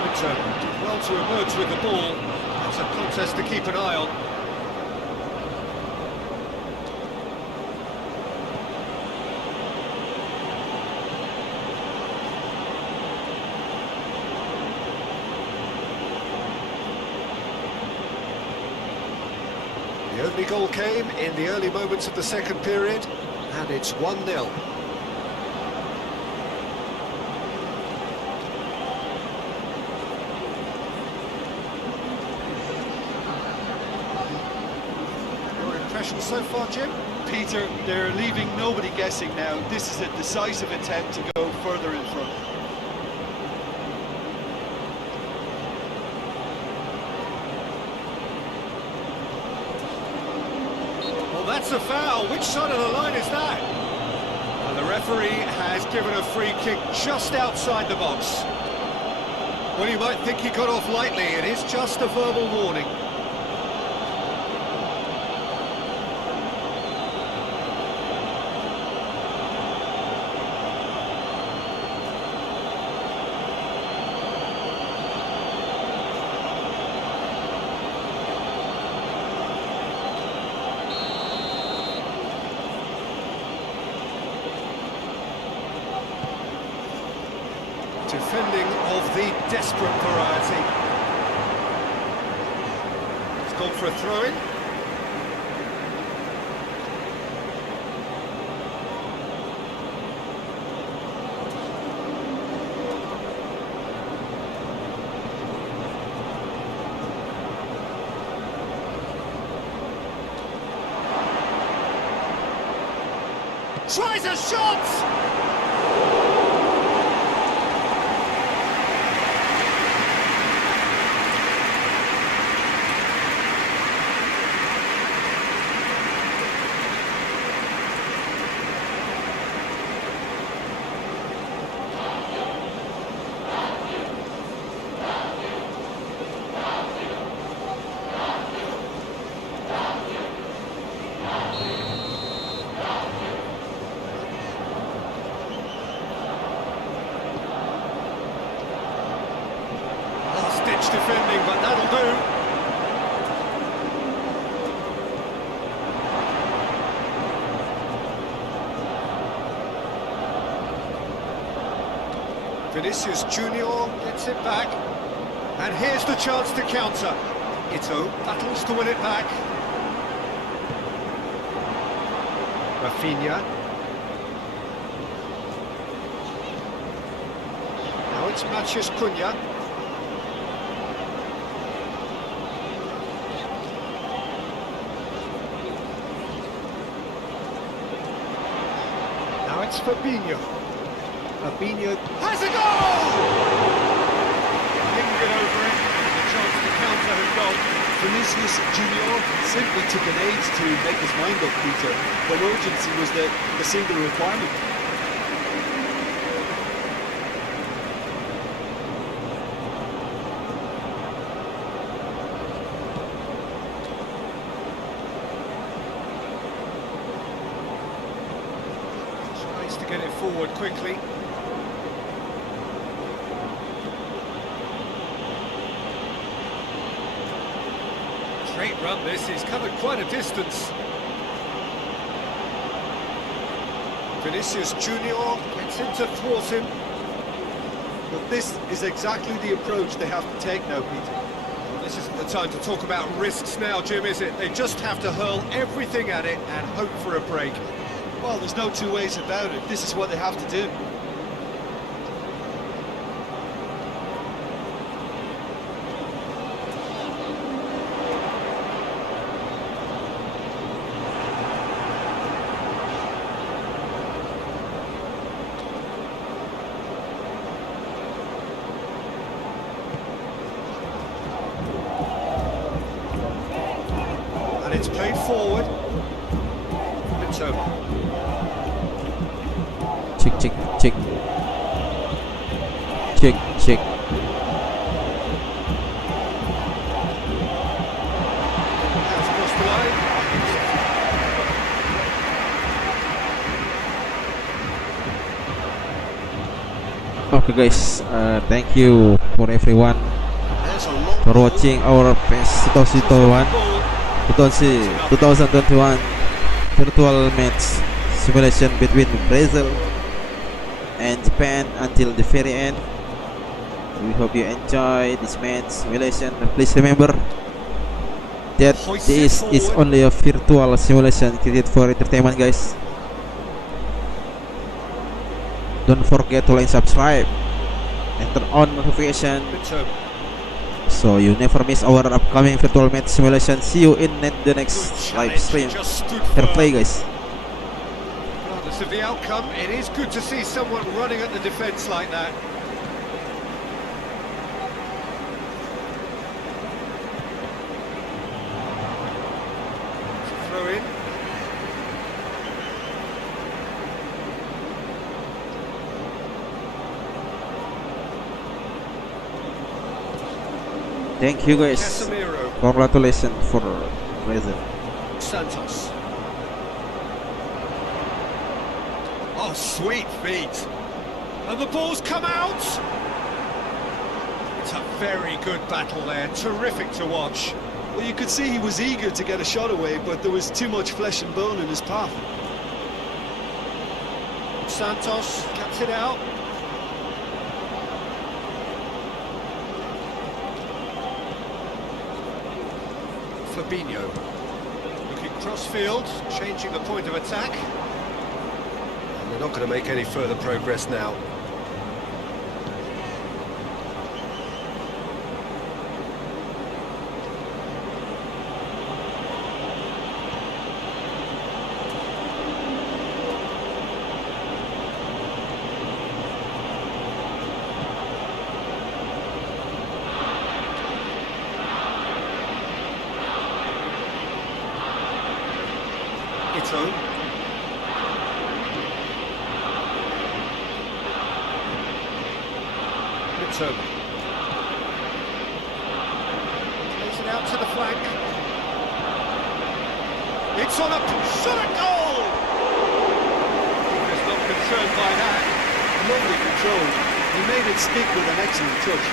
Winter did well to emerge with the ball. That's a contest to keep an eye on. The only goal came in the early moments of the second period, and it's 1-0. Your impression so far, Jim? Peter, they're leaving nobody guessing now. This is a decisive attempt to go further in front. Well, that's a foul. Which side of the line is that? And the referee has given a free kick just outside the box. Well, you might think he got off lightly. It is just a verbal warning. Defending of the desperate variety. It's gone for a throw-in. Tries a shot! Last-ditch defending, but that'll do. Vinicius Junior gets it back. And here's the chance to counter. Ito battles to win it back. Rafinha. Now it's Matheus Cunha. Now it's Fabinho. Fabinho has a goal! Lingered over it, and the chance to counter has gone. Vinicius Junior simply took an age to make his mind up, Peter, when urgency was the single requirement. Tries to get it forward quickly. Great run this, he's covered quite a distance. Vinicius Junior gets in to thwart him. But this is exactly the approach they have to take now, Peter. Well, this isn't the time to talk about risks now, Jim, is it? They just have to hurl everything at it and hope for a break. Well, there's no two ways about it. This is what they have to do. And it's played forward. It's over. Check, check, check. Check, check. Has crossed the line. Okay guys, thank you for everyone There's a long for ball. watching our PES 2021 2021 virtual match simulation between Brazil and Japan until the very end. We hope you enjoy this match simulation. Please remember that this is only a virtual simulation created for entertainment, guys. Don't forget to like, subscribe, and turn on notification so you never miss our upcoming virtual match simulation. See you in the next live stream. Fair play, guys. Regardless of the outcome, it is good to see someone running at the defence like that. Throw in. Thank you, guys. Casemiro. Congratulations for Brazil. Santos. Oh, sweet feet. And the ball's come out. It's a very good battle there. Terrific to watch. Well, you could see he was eager to get a shot away, but there was too much flesh and bone in his path. Santos cuts it out. Fabinho. Looking cross-field, changing the point of attack. And they're not going to make any further progress now. Ito. Mitoma. Plays it out to the flank. It's on a shot at goal! He's not concerned by that. Lovely control. He made it stick with an excellent touch.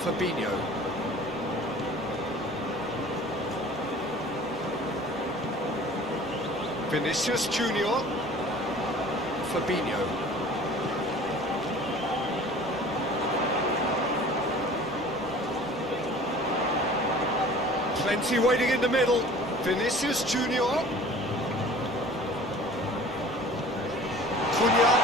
Fabinho. Vinicius Junior. Fabinho. Plenty waiting in the middle. Vinicius Junior. Cunha.